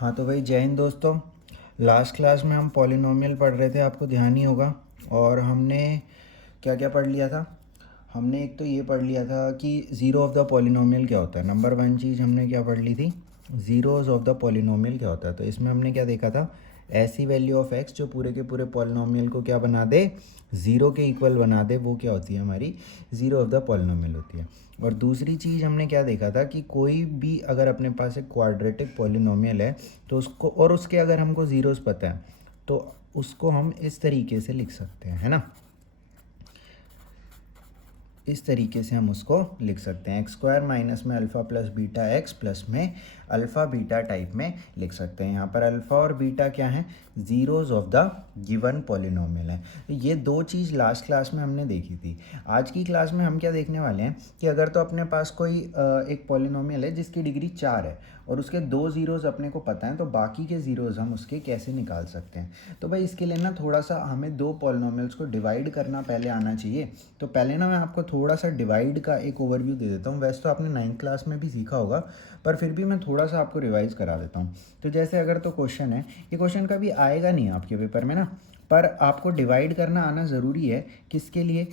हाँ तो भाई जय हिंद दोस्तों। लास्ट क्लास में हम पॉलिनोमियल पढ़ रहे थे, आपको ध्यान ही होगा। और हमने क्या क्या पढ़ लिया था। हमने एक तो ये पढ़ लिया था कि ज़ीरो ऑफ द पॉलिनोमियल क्या होता है। नंबर वन चीज़ हमने क्या पढ़ ली थी, ज़ीरोज़ ऑफ द पॉलिनोमियल क्या होता है। तो इसमें हमने क्या देखा था, ऐसी वैल्यू ऑफ एक्स जो पूरे के पूरे पॉलिनोमियल को क्या बना दे, ज़ीरो के इक्वल बना दे, वो क्या होती है, हमारी ज़ीरो ऑफ द पॉलिनोमियल होती है। और दूसरी चीज़ हमने क्या देखा था कि कोई भी अगर अपने पास एक क्वाड्रेटिक पॉलिनोमियल है तो उसको, और उसके अगर हमको ज़ीरोज़ पता है तो उसको हम इस तरीके से लिख सकते हैं, है ना। इस तरीके से हम उसको लिख सकते हैं, एक्स स्क्वायर माइनस में alpha plus beta x plus में अल्फ़ा बीटा टाइप में लिख सकते हैं। यहाँ पर अल्फ़ा और बीटा क्या है, zeros of the given polynomial है। तो ये दो चीज़ लास्ट क्लास में हमने देखी थी। आज की क्लास में हम क्या देखने वाले हैं कि अगर तो अपने पास कोई एक पॉलिनोमियल है जिसकी डिग्री 4 है और उसके दो ज़ीरोज़ अपने को पता है, तो बाकी के ज़ीरोज़ हम उसके कैसे निकाल सकते हैं। तो भाई इसके लिए ना थोड़ा सा हमें दो पॉलिनोमियल्स को डिवाइड करना पहले आना चाहिए। तो पहले ना मैं आपको थोड़ा सा डिवाइड का एक ओवरव्यू दे देता हूँ। वैसे तो आपने 9th क्लास में भी सीखा होगा, पर फिर भी मैं थोड़ा सा आपको रिवाइज़ करा देता हूँ। तो जैसे अगर तो क्वेश्चन है, ये क्वेश्चन कभी आएगा नहीं आपके पेपर में ना, पर आपको डिवाइड करना आना ज़रूरी है। किसके लिए,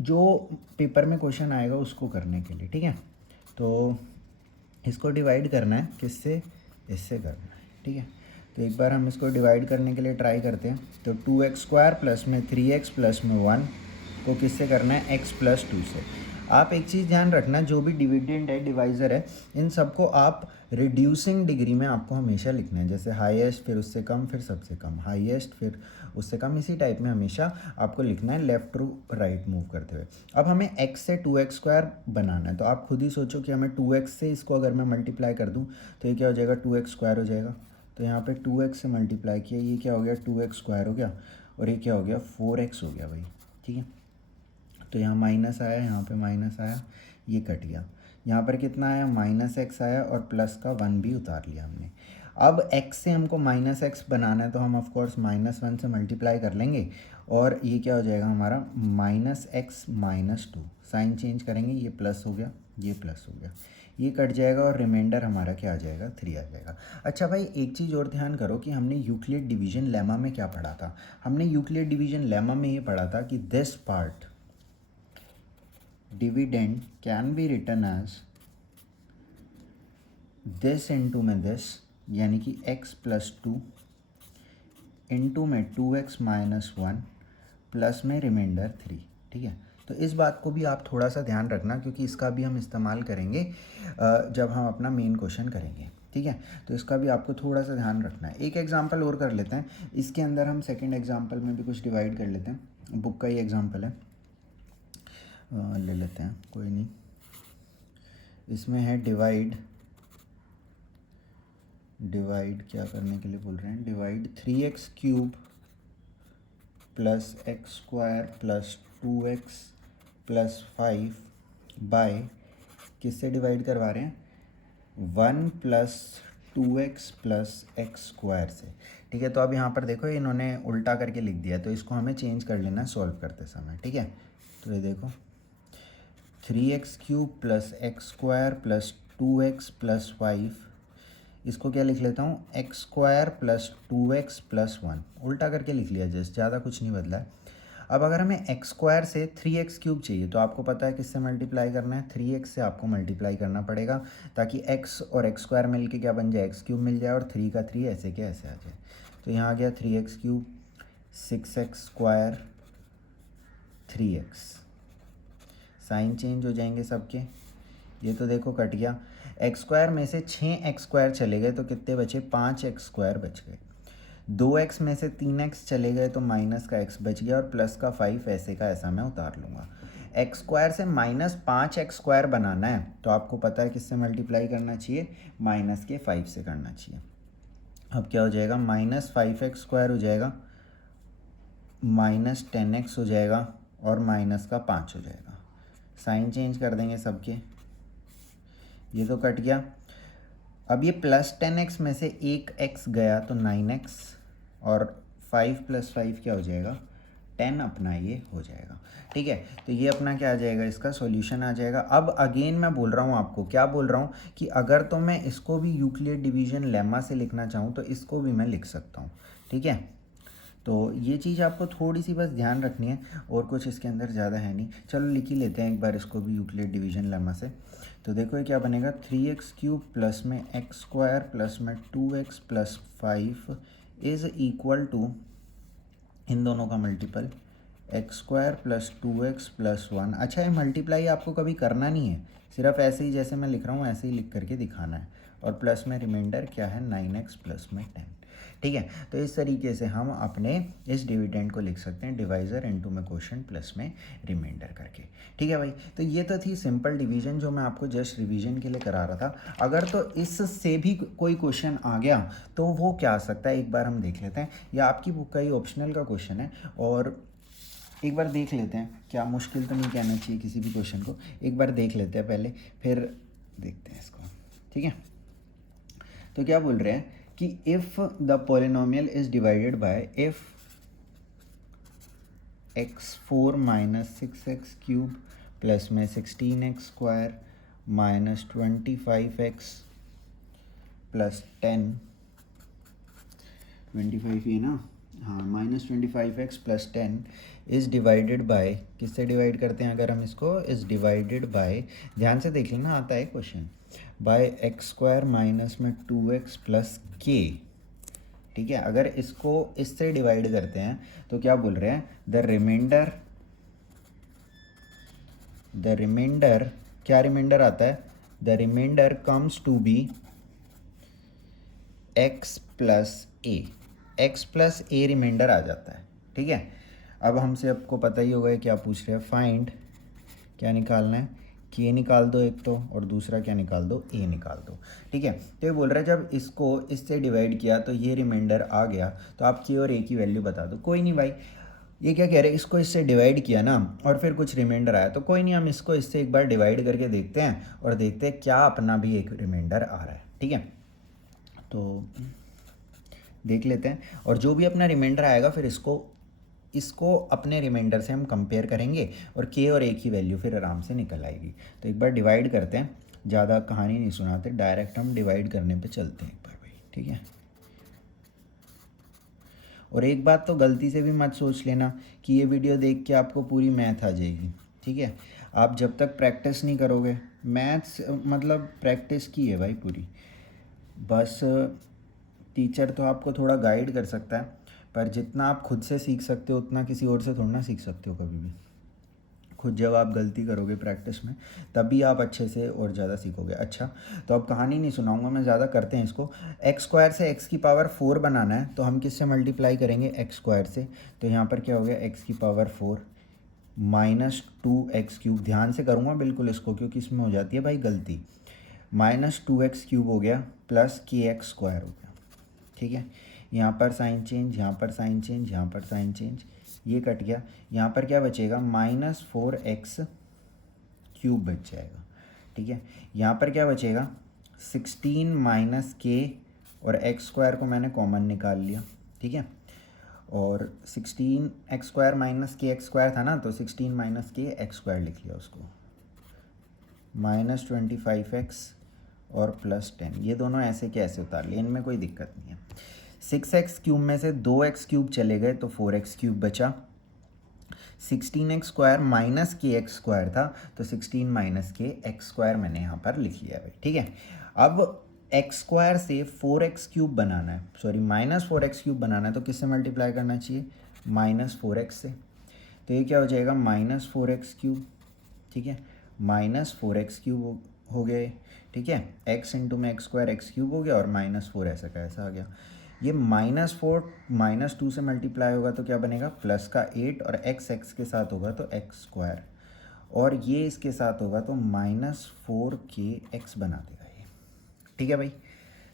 जो पेपर में क्वेश्चन आएगा उसको करने के लिए, ठीक है। तो इसको डिवाइड करना है किससे, इससे करना है, ठीक है। तो एक बार हम इसको डिवाइड करने के लिए ट्राई करते हैं। तो 2x स्क्वायर प्लस में 3x प्लस में 1 को किससे करना है, x प्लस 2 से। आप एक चीज़ ध्यान रखना, जो भी डिविडेंड है, डिवाइज़र है, इन सबको आप रिड्यूसिंग डिग्री में आपको हमेशा लिखना है। जैसे हाईएस्ट, फिर उससे कम, फिर सबसे कम, हाईएस्ट, फिर उससे कम, इसी टाइप में हमेशा आपको लिखना है, लेफ़्ट टू राइट मूव करते हुए। अब हमें x से 2x स्क्वायर बनाना है, तो आप खुद ही सोचो कि हमें 2x से इसको अगर मैं मल्टीप्लाई कर दूं तो ये क्या हो जाएगा, 2x स्क्वायर हो जाएगा। तो यहाँ पे 2x से मल्टीप्लाई किया, ये क्या हो गया, 2x स्क्वायर हो गया, और ये क्या हो गया, 4x हो गया भाई, ठीक है। तो यहाँ माइनस आया, यहाँ पे माइनस आया, ये कट गया। यहाँ पर कितना आया, माइनस एक्स आया, और प्लस का 1 भी उतार लिया हमने। अब x से हमको माइनस एक्स बनाना है, तो हम ऑफ कोर्स माइनस 1 से मल्टीप्लाई कर लेंगे, और ये क्या हो जाएगा हमारा, minus x minus 2। Sign change करेंगे, ये प्लस हो गया, ये प्लस हो गया, ये कट जाएगा, और रिमाइंडर हमारा क्या आ जाएगा, 3 आ जाएगा। अच्छा भाई एक चीज़ और ध्यान करो कि हमने यूक्लिड डिवीजन लेमा में क्या पढ़ा था। हमने यूक्लिड डिवीजन लेमा में ये पढ़ा था कि this part dividend can be written as this into में this, यानी कि x प्लस 2 इंटू में 2x माइनस 1 प्लस में रिमाइंडर 3, ठीक है। तो इस बात को भी आप थोड़ा सा ध्यान रखना, क्योंकि इसका भी हम इस्तेमाल करेंगे जब हम अपना मेन क्वेश्चन करेंगे, ठीक है। तो इसका भी आपको थोड़ा सा ध्यान रखना है। एक एग्जांपल और कर लेते हैं, इसके अंदर हम सेकंड एग्जांपल में भी कुछ डिवाइड कर लेते हैं। बुक का ही एग्जांपल है, ले लेते हैं, कोई नहीं। इसमें है डिवाइड, डिवाइड क्या करने के लिए बोल रहे हैं, divide 3x cube plus x square plus 2x plus 5 by, किससे डिवाइड करवा रहे हैं, 1 plus 2x plus x square से, ठीक है। तो अब यहाँ पर देखो इन्होंने उल्टा करके लिख दिया, तो इसको हमें चेंज कर लेना सॉल्व करते समय, ठीक है। तो ये देखो 3x cube plus x square plus 2x plus 5, इसको क्या लिख लेता हूँ, x square plus 2x plus 1, उल्टा करके लिख लिया, जस्ट ज़्यादा कुछ नहीं बदला है। अब अगर हमें एक्स स्क्वायर से 3x क्यूब चाहिए, तो आपको पता है किससे मल्टीप्लाई करना है, 3x से आपको मल्टीप्लाई करना पड़ेगा, ताकि x और एक्स स्क्वायर मिल के क्या बन जाए, एक्स क्यूब मिल जाए, और 3 का 3 ऐसे के ऐसे आ जाए। तो यहाँ आ गया 3x cube, 6x square, 3x, sign change हो जाएंगे सबके, ये तो देखो कट गया। एक्स स्क्वायर में से 6x स्क्वायर चले गए तो कितने बचे, 5x स्क्वायर बच गए। 2x में से 3x चले गए तो माइनस का x बच गया, और प्लस का 5 ऐसे का ऐसा मैं उतार लूँगा। एक्स स्क्वायर से माइनस 5x स्क्वायर बनाना है, तो आपको पता है किससे मल्टीप्लाई करना चाहिए, माइनस के 5 से करना चाहिए। अब क्या हो जाएगा, माइनस 5x स्क्वायर हो जाएगा, माइनस 10x हो जाएगा, और माइनस का 5 हो जाएगा। साइन चेंज कर देंगे सबके, ये तो कट गया। अब ये प्लस 10x में से एक x गया तो 9x, और 5 प्लस 5 क्या हो जाएगा, 10 अपना ये हो जाएगा। ठीक है, तो ये अपना क्या आ जाएगा, इसका सॉल्यूशन आ जाएगा। अब अगेन मैं बोल रहा हूँ आपको, क्या बोल रहा हूँ कि अगर तो मैं इसको भी यूक्लिड डिवीजन लेमा से लिखना चाहूँ तो इसको भी मैं लिख सकता हूँ। ठीक है, तो ये चीज़ आपको थोड़ी सी बस ध्यान रखनी है, और कुछ इसके अंदर ज़्यादा है नहीं। चलो लिख ही लेते हैं एक बार इसको भी यूक्लिड डिवीजन लेमा से। तो देखो ये क्या बनेगा, 3x³ प्लस में x² प्लस में 2x plus 5 is equal to, इन दोनों का multiple, x² plus 2x plus 1। अच्छा, ये मल्टीप्लाई आपको कभी करना नहीं है, सिर्फ ऐसे ही जैसे मैं लिख रहा हूँ ऐसे ही लिख करके दिखाना है, और प्लस में रिमाइंडर क्या है 9x प्लस में 10। ठीक है, तो इस तरीके से हम अपने इस डिविडेंड को लिख सकते हैं, डिवाइज़र इनटू में क्वोशिएंट प्लस में रिमाइंडर करके। ठीक है भाई, तो ये तो थी सिंपल डिवीजन जो मैं आपको जस्ट रिवीजन के लिए करा रहा था। अगर तो इससे भी कोई क्वेश्चन आ गया तो वो क्या आ सकता है, एक बार हम देख लेते हैं। या आपकी बुक का ही ऑप्शनल का क्वेश्चन है, और एक बार देख लेते हैं, क्या मुश्किल तो नहीं कहना चाहिए किसी भी क्वेश्चन को, एक बार देख लेते हैं पहले, फिर देखते हैं इसको। ठीक है, तो क्या बोल रहे हैं कि if the polynomial is divided by if x4 minus 6x³ plus में 16x² माइनस 25x प्लस 10, 25 ये ना, हाँ, minus 25x plus 10 is divided by, किससे डिवाइड करते हैं अगर हम इसको, इज़ डिवाइडेड बाय, ध्यान से देख लेना आता है क्वेश्चन, बाय x² माइनस में 2x प्लस k। ठीक है, अगर इसको इससे डिवाइड करते हैं तो क्या बोल रहे हैं, द रिमाइंडर क्या रिमाइंडर आता है, the reminder comes to be x plus a reminder आ जाता है। ठीक है, अब हमसे आपको पता ही होगा क्या पूछ रहे हैं, फाइंड, क्या निकालना है, के निकाल दो एक तो, और दूसरा क्या निकाल दो, ए निकाल दो। ठीक है, तो ये बोल रहा है जब इसको इससे डिवाइड किया तो ये रिमाइंडर आ गया, तो आप के और ए की वैल्यू बता दो। कोई नहीं भाई, ये क्या कह रहे हैं, इसको इससे डिवाइड किया ना और फिर कुछ रिमाइंडर आया, तो कोई नहीं, हम इसको इससे एक बार डिवाइड करके देखते हैं और देखते हैं क्या अपना भी एक रिमाइंडर आ रहा है। ठीक है, तो देख लेते हैं, और जो भी अपना रिमाइंडर आएगा फिर इसको अपने रिमाइंडर से हम कंपेयर करेंगे, और के और ए की वैल्यू फिर आराम से निकल आएगी। तो एक बार डिवाइड करते हैं, ज़्यादा कहानी नहीं सुनाते, डायरेक्ट हम डिवाइड करने पे चलते हैं एक बार भाई। ठीक है, और एक बात तो गलती से भी मत सोच लेना कि ये वीडियो देख के आपको पूरी मैथ आ जाएगी। ठीक है, आप जब तक प्रैक्टिस नहीं करोगे, मैथ्स मतलब प्रैक्टिस की है भाई पूरी, बस टीचर तो आपको थोड़ा गाइड कर सकता है, पर जितना आप खुद से सीख सकते हो उतना किसी और से थोड़ा ना सीख सकते हो कभी भी। खुद जब आप गलती करोगे प्रैक्टिस में तभी आप अच्छे से और ज़्यादा सीखोगे। अच्छा, तो अब कहानी नहीं सुनाऊंगा मैं ज़्यादा, करते हैं इसको। x² से x की पावर 4 बनाना है, तो हम किससे मल्टीप्लाई करेंगे, x² से। तो यहाँ पर क्या हो गया, x की पावर 4 माइनस 2x³ ध्यान से करूँगा बिल्कुल इसको, क्योंकि इसमें हो जाती है भाई गलती, माइनस 2x³ हो गया प्लस kx² हो गया। ठीक है, यहाँ पर साइन चेंज, यहाँ पर साइन चेंज, यहाँ पर साइन चेंज, ये कट गया। यहाँ पर क्या बचेगा, माइनस 4x³ बच जाएगा। ठीक है, यहाँ पर क्या बचेगा, 16 माइनस के, और x² को मैंने कॉमन निकाल लिया। ठीक है, और 16x² माइनस kx² था ना, तो 16 माइनस kx² लिख लिया उसको, माइनस 25x और प्लस 10, ये दोनों ऐसे के ऐसे उतार लिए, इनमें कोई दिक्कत नहीं है। 6x³ में से 2x³ चले गए तो 4x³ बचा, 16x² माइनस kx² था तो 16 माइनस kx² मैंने यहाँ पर लिख लिया भाई। ठीक है, अब x² से 4x³ बनाना है, सॉरी माइनस 4x³ बनाना है, तो किससे मल्टीप्लाई करना चाहिए, माइनस 4x से। तो ये क्या हो जाएगा, माइनस 4x³। ठीक है, माइनस 4x³ हो गए। ठीक है, x इंटू में x² x³ हो गया, और माइनस 4 ऐसा का ऐसा आ गया। ये -4 -2 से मल्टीप्लाई होगा तो क्या बनेगा, प्लस का 8, और x के साथ होगा तो x², और ये इसके साथ होगा तो -4kx बना देगा ये। ठीक है भाई,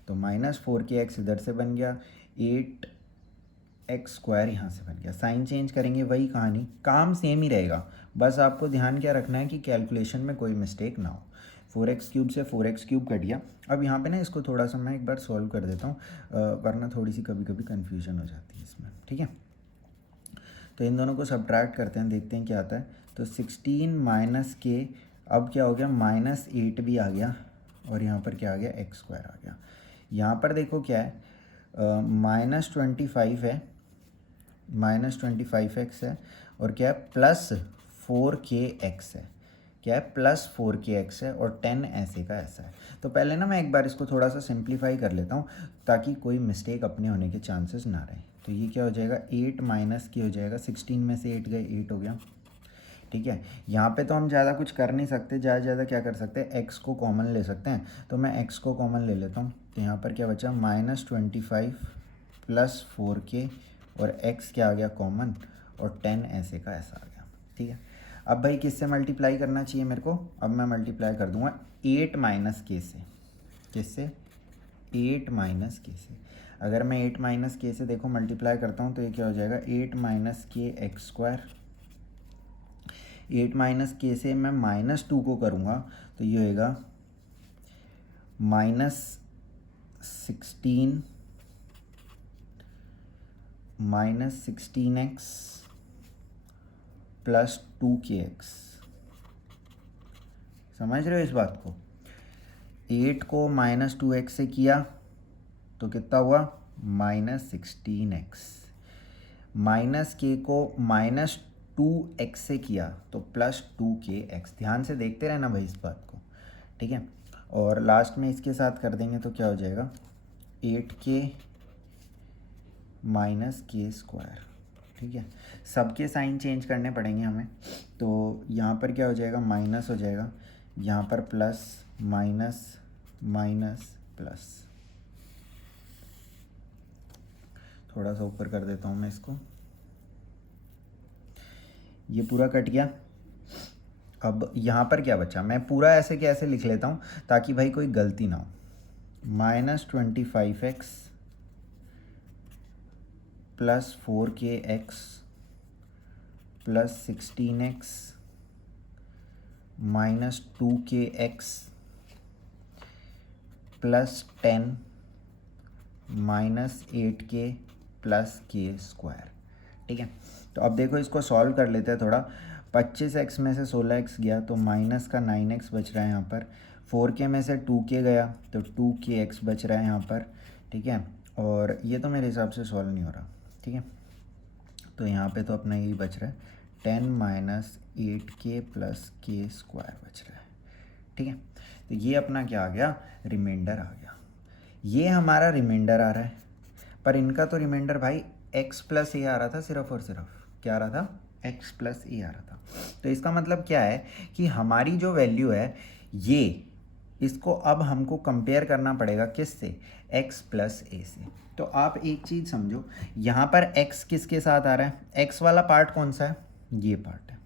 तो -4kx इधर से बन गया, 8x² यहाँ से बन गया। साइन चेंज करेंगे, वही कहानी, काम सेम ही रहेगा, बस आपको ध्यान क्या रखना है कि कैलकुलेशन में कोई मिस्टेक ना हो। 4x³ से 4x³ कट गया। अब यहाँ पे ना इसको थोड़ा सा मैं एक बार सॉल्व कर देता हूँ, वरना थोड़ी सी कभी कभी कन्फ्यूजन हो जाती है इसमें। ठीक है, तो इन दोनों को सब्ट्रैक्ट करते हैं, देखते हैं क्या आता है। तो 16 माइनस के, अब क्या हो गया, -8 भी आ गया और यहाँ पर क्या आ गया, x² आ गया। यहाँ पर देखो क्या है, -25 है, -25x है और क्या है, +4kx है। क्या है, +4kx है और 10 ऐसे का ऐसा है। तो पहले ना मैं एक बार इसको थोड़ा सा सिंप्लीफाई कर लेता हूँ ताकि कोई मिस्टेक अपने होने के चांसेस ना रहे। तो ये क्या हो जाएगा, 8 माइनस की हो जाएगा, 16 में से 8 गए, 8 हो गया। ठीक है, यहाँ पे तो हम ज़्यादा कुछ कर नहीं सकते, ज़्यादा ज़्यादा क्या कर सकते हैं, x को कॉमन ले सकते हैं। तो मैं x को कॉमन ले लेता हूँ। तो यहाँ पर क्या बचा, -25 +4k और x क्या आ गया कॉमन और 10 ऐसे का ऐसा आ गया। ठीक है, अब भाई किससे मल्टीप्लाई करना चाहिए मेरे को, अब मैं मल्टीप्लाई कर दूंगा 8 माइनस के से। किससे, 8 माइनस के से। अगर मैं 8 माइनस के से देखो मल्टीप्लाई करता हूँ तो ये क्या हो जाएगा, 8 माइनस के x²। 8 माइनस के से मैं -2 को करूँगा तो ये होएगा -16x +2kx। समझ रहे हो इस बात को, 8 को -2x से किया तो कितना हुआ, -16x। -k को -2x से किया तो +2kx। ध्यान से देखते रहना भाई इस बात को। ठीक है, और लास्ट में इसके साथ कर देंगे तो क्या हो जाएगा, 8k -k²। ठीक है, सबके साइन चेंज करने पड़ेंगे हमें। तो यहाँ पर क्या हो जाएगा, माइनस हो जाएगा, यहाँ पर प्लस, माइनस, माइनस, प्लस। थोड़ा सा ऊपर कर देता हूँ मैं इसको, ये पूरा कट गया। अब यहाँ पर क्या बचा, मैं पूरा ऐसे के ऐसे लिख लेता हूँ ताकि भाई कोई गलती ना हो। -25x +4kx +16x -2kx +10 -8k +k²। ठीक है, तो अब देखो इसको सॉल्व कर लेते हैं थोड़ा। 25x में से 16x गया तो माइनस का 9x बच रहा है यहाँ पर। 4k में से 2k गया तो 2kx बच रहा है यहाँ पर। ठीक है, और ये तो मेरे हिसाब से सॉल्व नहीं हो रहा। ठीक है, तो यहाँ पे तो अपना यही बच रहा है, 10 -8k +k² बच रहा है। ठीक है, तो ये अपना क्या आ गया, रिमाइंडर आ गया। ये हमारा रिमाइंडर आ रहा है, पर इनका तो रिमाइंडर भाई x + a आ रहा था सिर्फ और सिर्फ। क्या आ रहा था, x + a आ रहा था। तो इसका मतलब क्या है कि हमारी जो वैल्यू है ये, इसको अब हमको कंपेयर करना पड़ेगा किससे, x + a से। तो आप एक चीज़ समझो, यहाँ पर x किसके साथ आ रहा है, x वाला पार्ट कौन सा है, ये पार्ट है,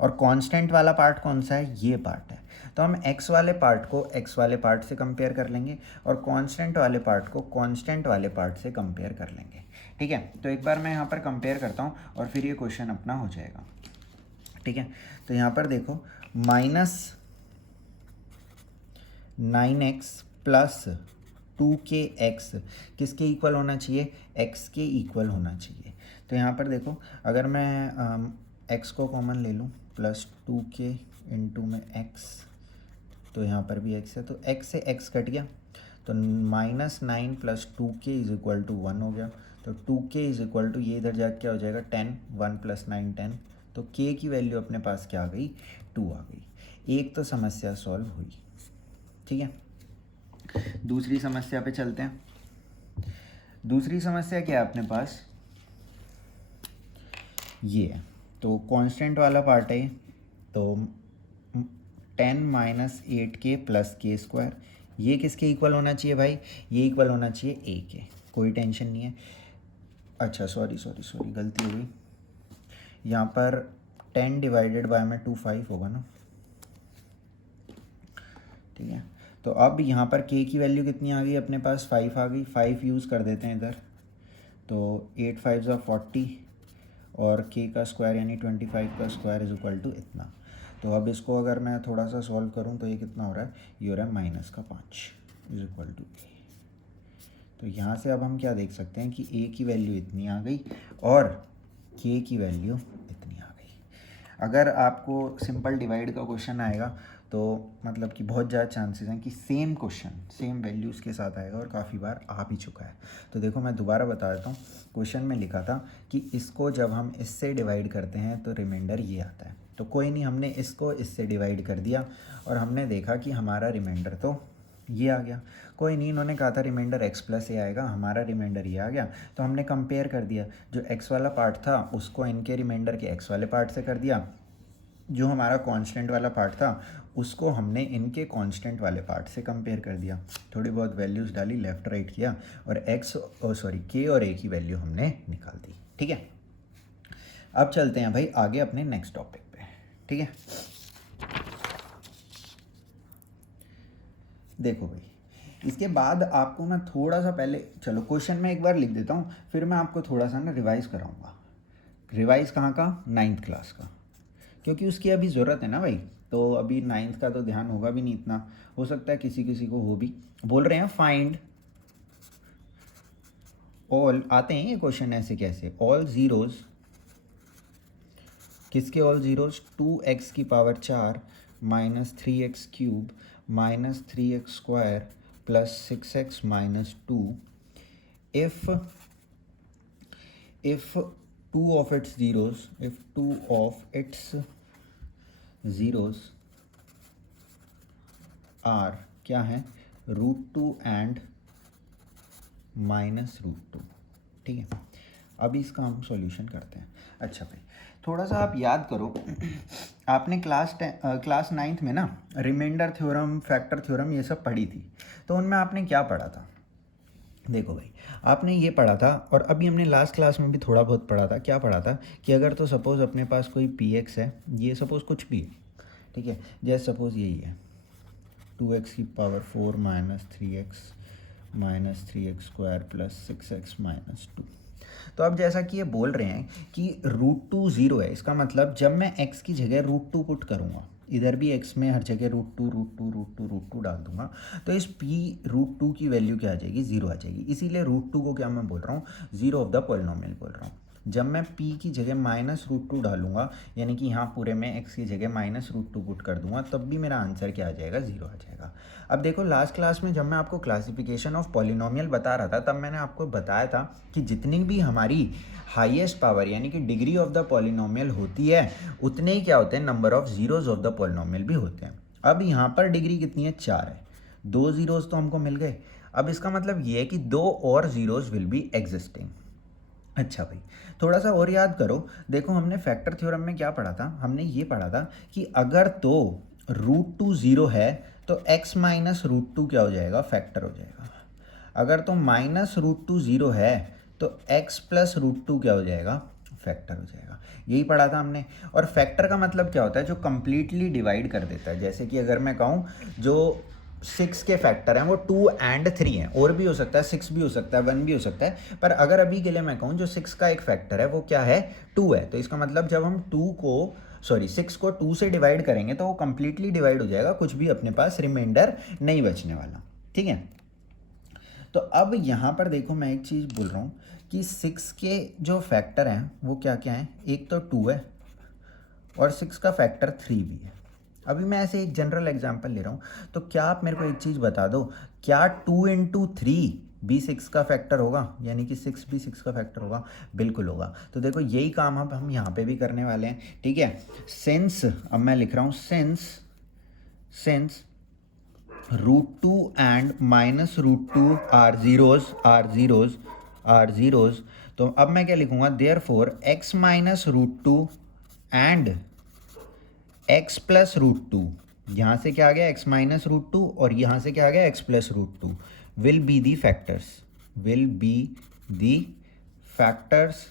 और कांस्टेंट वाला पार्ट कौन सा है, ये पार्ट है। तो हम x वाले पार्ट को x वाले पार्ट से कंपेयर कर लेंगे और कांस्टेंट वाले पार्ट को कांस्टेंट वाले पार्ट से कंपेयर कर लेंगे। ठीक है, तो एक बार मैं यहाँ पर कंपेयर करता हूँ और फिर ये क्वेश्चन अपना हो जाएगा। ठीक है, तो यहाँ पर देखो, -9x + 2kx किसके इक्वल होना चाहिए, x के इक्वल होना चाहिए। तो यहाँ पर देखो, अगर मैं x को कॉमन ले लूँ, +2k इंटू में x, तो यहाँ पर भी x है, तो x से x कट गया तो -9 + 2k = 1 हो गया। तो 2k = ये इधर जाके क्या हो जाएगा, 10, 1 + 9 10। तो k की वैल्यू अपने पास क्या आ गई, 2 आ गई। एक तो समस्या सॉल्व हुई। ठीक है, दूसरी समस्या पे चलते हैं। दूसरी समस्या क्या है अपने पास, ये है। तो कांस्टेंट वाला पार्ट है, तो 10 -8k +k², ये किसके इक्वल होना चाहिए भाई, ये इक्वल होना चाहिए a के। कोई टेंशन नहीं है। अच्छा सॉरी गलती हो गई, यहाँ पर 10 डिवाइडेड बाय में 25 होगा ना। ठीक है, तो अब यहाँ पर k की वैल्यू कितनी आ गई अपने पास, 5 आ गई। 5 यूज़ कर देते हैं इधर, तो 8 5 = 40 और k का स्क्वायर यानी 25 का स्क्वायर = इतना। तो अब इसको अगर मैं थोड़ा सा सॉल्व करूँ तो ये कितना हो रहा है, ये हो रहा है -5 = a। तो यहाँ से अब हम क्या देख सकते हैं कि a की वैल्यू इतनी आ गई और के की वैल्यू इतनी आ गई। अगर आपको सिंपल डिवाइड का क्वेश्चन आएगा तो मतलब कि बहुत ज़्यादा चांसेस हैं कि सेम क्वेश्चन सेम वैल्यूज़ के साथ आएगा, और काफ़ी बार आ भी चुका है। तो देखो मैं दोबारा बता देता हूँ, क्वेश्चन में लिखा था कि इसको जब हम इससे डिवाइड करते हैं तो रिमाइंडर ये आता है। तो कोई नहीं, हमने इसको इससे डिवाइड कर दिया और हमने देखा कि हमारा रिमाइंडर तो ये आ गया। कोई नहीं, इन्होंने कहा था रिमाइंडर x प्लस ए आएगा, हमारा रिमाइंडर ये आ गया। तो हमने कंपेयर कर दिया, जो x वाला पार्ट था उसको इनके रिमाइंडर के x वाले पार्ट से कर दिया, जो हमारा कांस्टेंट वाला पार्ट था उसको हमने इनके कांस्टेंट वाले पार्ट से कंपेयर कर दिया। थोड़ी बहुत वैल्यूज़ डाली, लेफ़्ट राइट किया, और के और a की वैल्यू हमने निकाल दी। ठीक है, अब चलते हैं भाई आगे अपने नेक्स्ट टॉपिक पे। ठीक है, देखो भाई इसके बाद आपको ना थोड़ा सा पहले, चलो क्वेश्चन में एक बार लिख देता हूँ, फिर मैं आपको थोड़ा सा ना रिवाइज़ कराऊंगा। रिवाइज़ कहाँ का? 9th क्लास का, क्योंकि उसकी अभी ज़रूरत है ना भाई। तो अभी 9th का तो ध्यान होगा भी नहीं इतना, हो सकता है किसी किसी को हो भी। बोल रहे हैं फाइंड ऑल, आते हैं ये क्वेश्चन ऐसे कैसे, ऑल ज़ीरोज़, किसके ऑल ज़ीरोज़? 2x की power 4 minus 3x cube minus 3x square plus 6x minus 2 if two of its zeros, if two of its zeros are क्या है? √2 एंड -√2। ठीक है, अभी इसका हम सॉल्यूशन करते हैं। अच्छा भाई थोड़ा सा आप याद करो, आपने क्लास 9th में ना रिमाइंडर थ्योरम, फैक्टर थ्योरम ये सब पढ़ी थी। तो उनमें आपने क्या पढ़ा था? देखो भाई आपने ये पढ़ा था, और अभी हमने लास्ट क्लास में भी थोड़ा बहुत पढ़ा था। क्या पढ़ा था कि अगर तो सपोज़ अपने पास कोई px है, ये सपोज़ कुछ भी है, ठीक है, जैसे सपोज़ यही है 2x की power 4 minus 3x square plus 6x minus 2। तो अब जैसा कि ये बोल रहे हैं कि √2 0 है, इसका मतलब जब मैं x की जगह √2 पुट करूँगा, इधर भी x में हर जगह √2 डाल दूंगा, तो इस p√2 की वैल्यू क्या आ जाएगी? 0 आ जाएगी। इसीलिए √2 को क्या मैं बोल रहा हूँ? 0 ऑफ द पॉलिनोमियल बोल रहा हूँ। जब मैं p की जगह -√2 डालूंगा, यानी कि यहाँ पूरे में x की जगह -√2 पुट कर दूंगा, तब भी मेरा आंसर क्या आ जाएगा? 0 आ जाएगा। अब देखो लास्ट क्लास में जब मैं आपको क्लासिफिकेशन ऑफ पॉलिनोमियल बता रहा था, तब मैंने आपको बताया था कि जितनी भी हमारी हाईएस्ट पावर यानी कि डिग्री ऑफ द पॉलिनोमियल होती है, उतने ही क्या होते हैं? Number of zeros of the polynomial भी होते हैं। अब यहाँ पर डिग्री कितनी है? 4 है, 2 जीरोज तो हमको मिल गए। अब इसका मतलब ये है कि 2 और जीरोज विल बी एग्जिस्टिंग। अच्छा भाई थोड़ा सा और याद करो, देखो हमने फैक्टर थ्योरम में क्या पढ़ा था? हमने ये पढ़ा था कि अगर तो √2 0 है तो x माइनस √2 क्या हो जाएगा? फैक्टर हो जाएगा। अगर तो -√2 0 है तो x प्लस √2 क्या हो जाएगा? फैक्टर हो जाएगा। यही पढ़ा था हमने। और फैक्टर का मतलब क्या होता है? जो कंप्लीटली डिवाइड कर देता है। जैसे कि अगर मैं कहूँ जो 6 के फैक्टर हैं वो 2 एंड 3 हैं, और भी हो सकता है 6 भी हो सकता है 1 भी हो सकता है, पर अगर अभी के लिए मैं कहूँ जो 6 का एक फैक्टर है वो क्या है? 2 है। तो इसका मतलब जब हम 6 को 2 से डिवाइड करेंगे तो वो कंप्लीटली डिवाइड हो जाएगा, कुछ भी अपने पास रिमाइंडर नहीं बचने वाला। ठीक है, तो अब यहाँ पर देखो मैं एक चीज़ बोल रहा हूँ कि 6 के जो फैक्टर हैं वो क्या क्या हैं? एक तो 2 है और 6 का फैक्टर 3 भी है। अभी मैं ऐसे एक जनरल एग्जांपल ले रहा हूँ, तो क्या आप मेरे को एक चीज़ बता दो, क्या 2 इंटू 3 भी 6 का फैक्टर होगा? यानी कि 6 भी 6 का फैक्टर होगा? बिल्कुल होगा। तो देखो यही काम अब हम यहाँ पे भी करने वाले हैं। ठीक है, सिंस, अब मैं लिख रहा हूँ सिंस √2 एंड -√2 आर जीरोज, तो अब मैं क्या लिखूंगा? Therefore x minus √2 and x plus √2, यहाँ से क्या आ गया? x माइनस √2 और यहाँ से क्या आ गया? x plus √2 will be the factors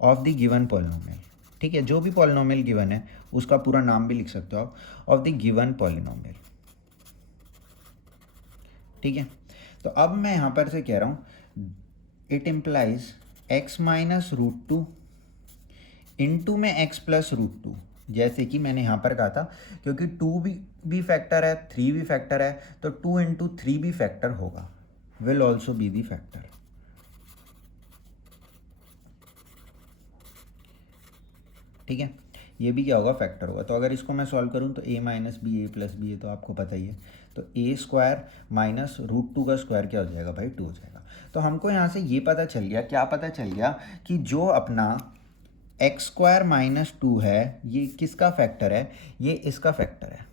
of the given polynomial. ठीक है, जो भी पॉलिनोमियल गिवन है उसका पूरा नाम भी लिख सकते हो आप, ऑफ द गिवन पॉलिनोमियल। ठीक है, तो अब मैं यहाँ पर से कह रहा हूँ it implies x minus √2 into में x प्लस √2, जैसे कि मैंने यहाँ पर कहा था, क्योंकि 2 भी फैक्टर है 3 भी फैक्टर है, तो 2 इंटू 3 भी फैक्टर होगा, will also be the factor. ठीक है, ये भी क्या होगा, फैक्टर होगा। तो अगर इसको मैं सॉल्व करूँ तो a minus B A plus B, ये तो आपको पता ही है। तो A square minus root two का स्क्वायर क्या हो जाएगा भाई, 2 हो जाएगा। तो हमको यहाँ से ये पता चल गया, क्या पता चल गया कि जो अपना एक्स स्क्वायर माइनस 2 है ये किसका फैक्टर है, ये इसका फैक्टर है,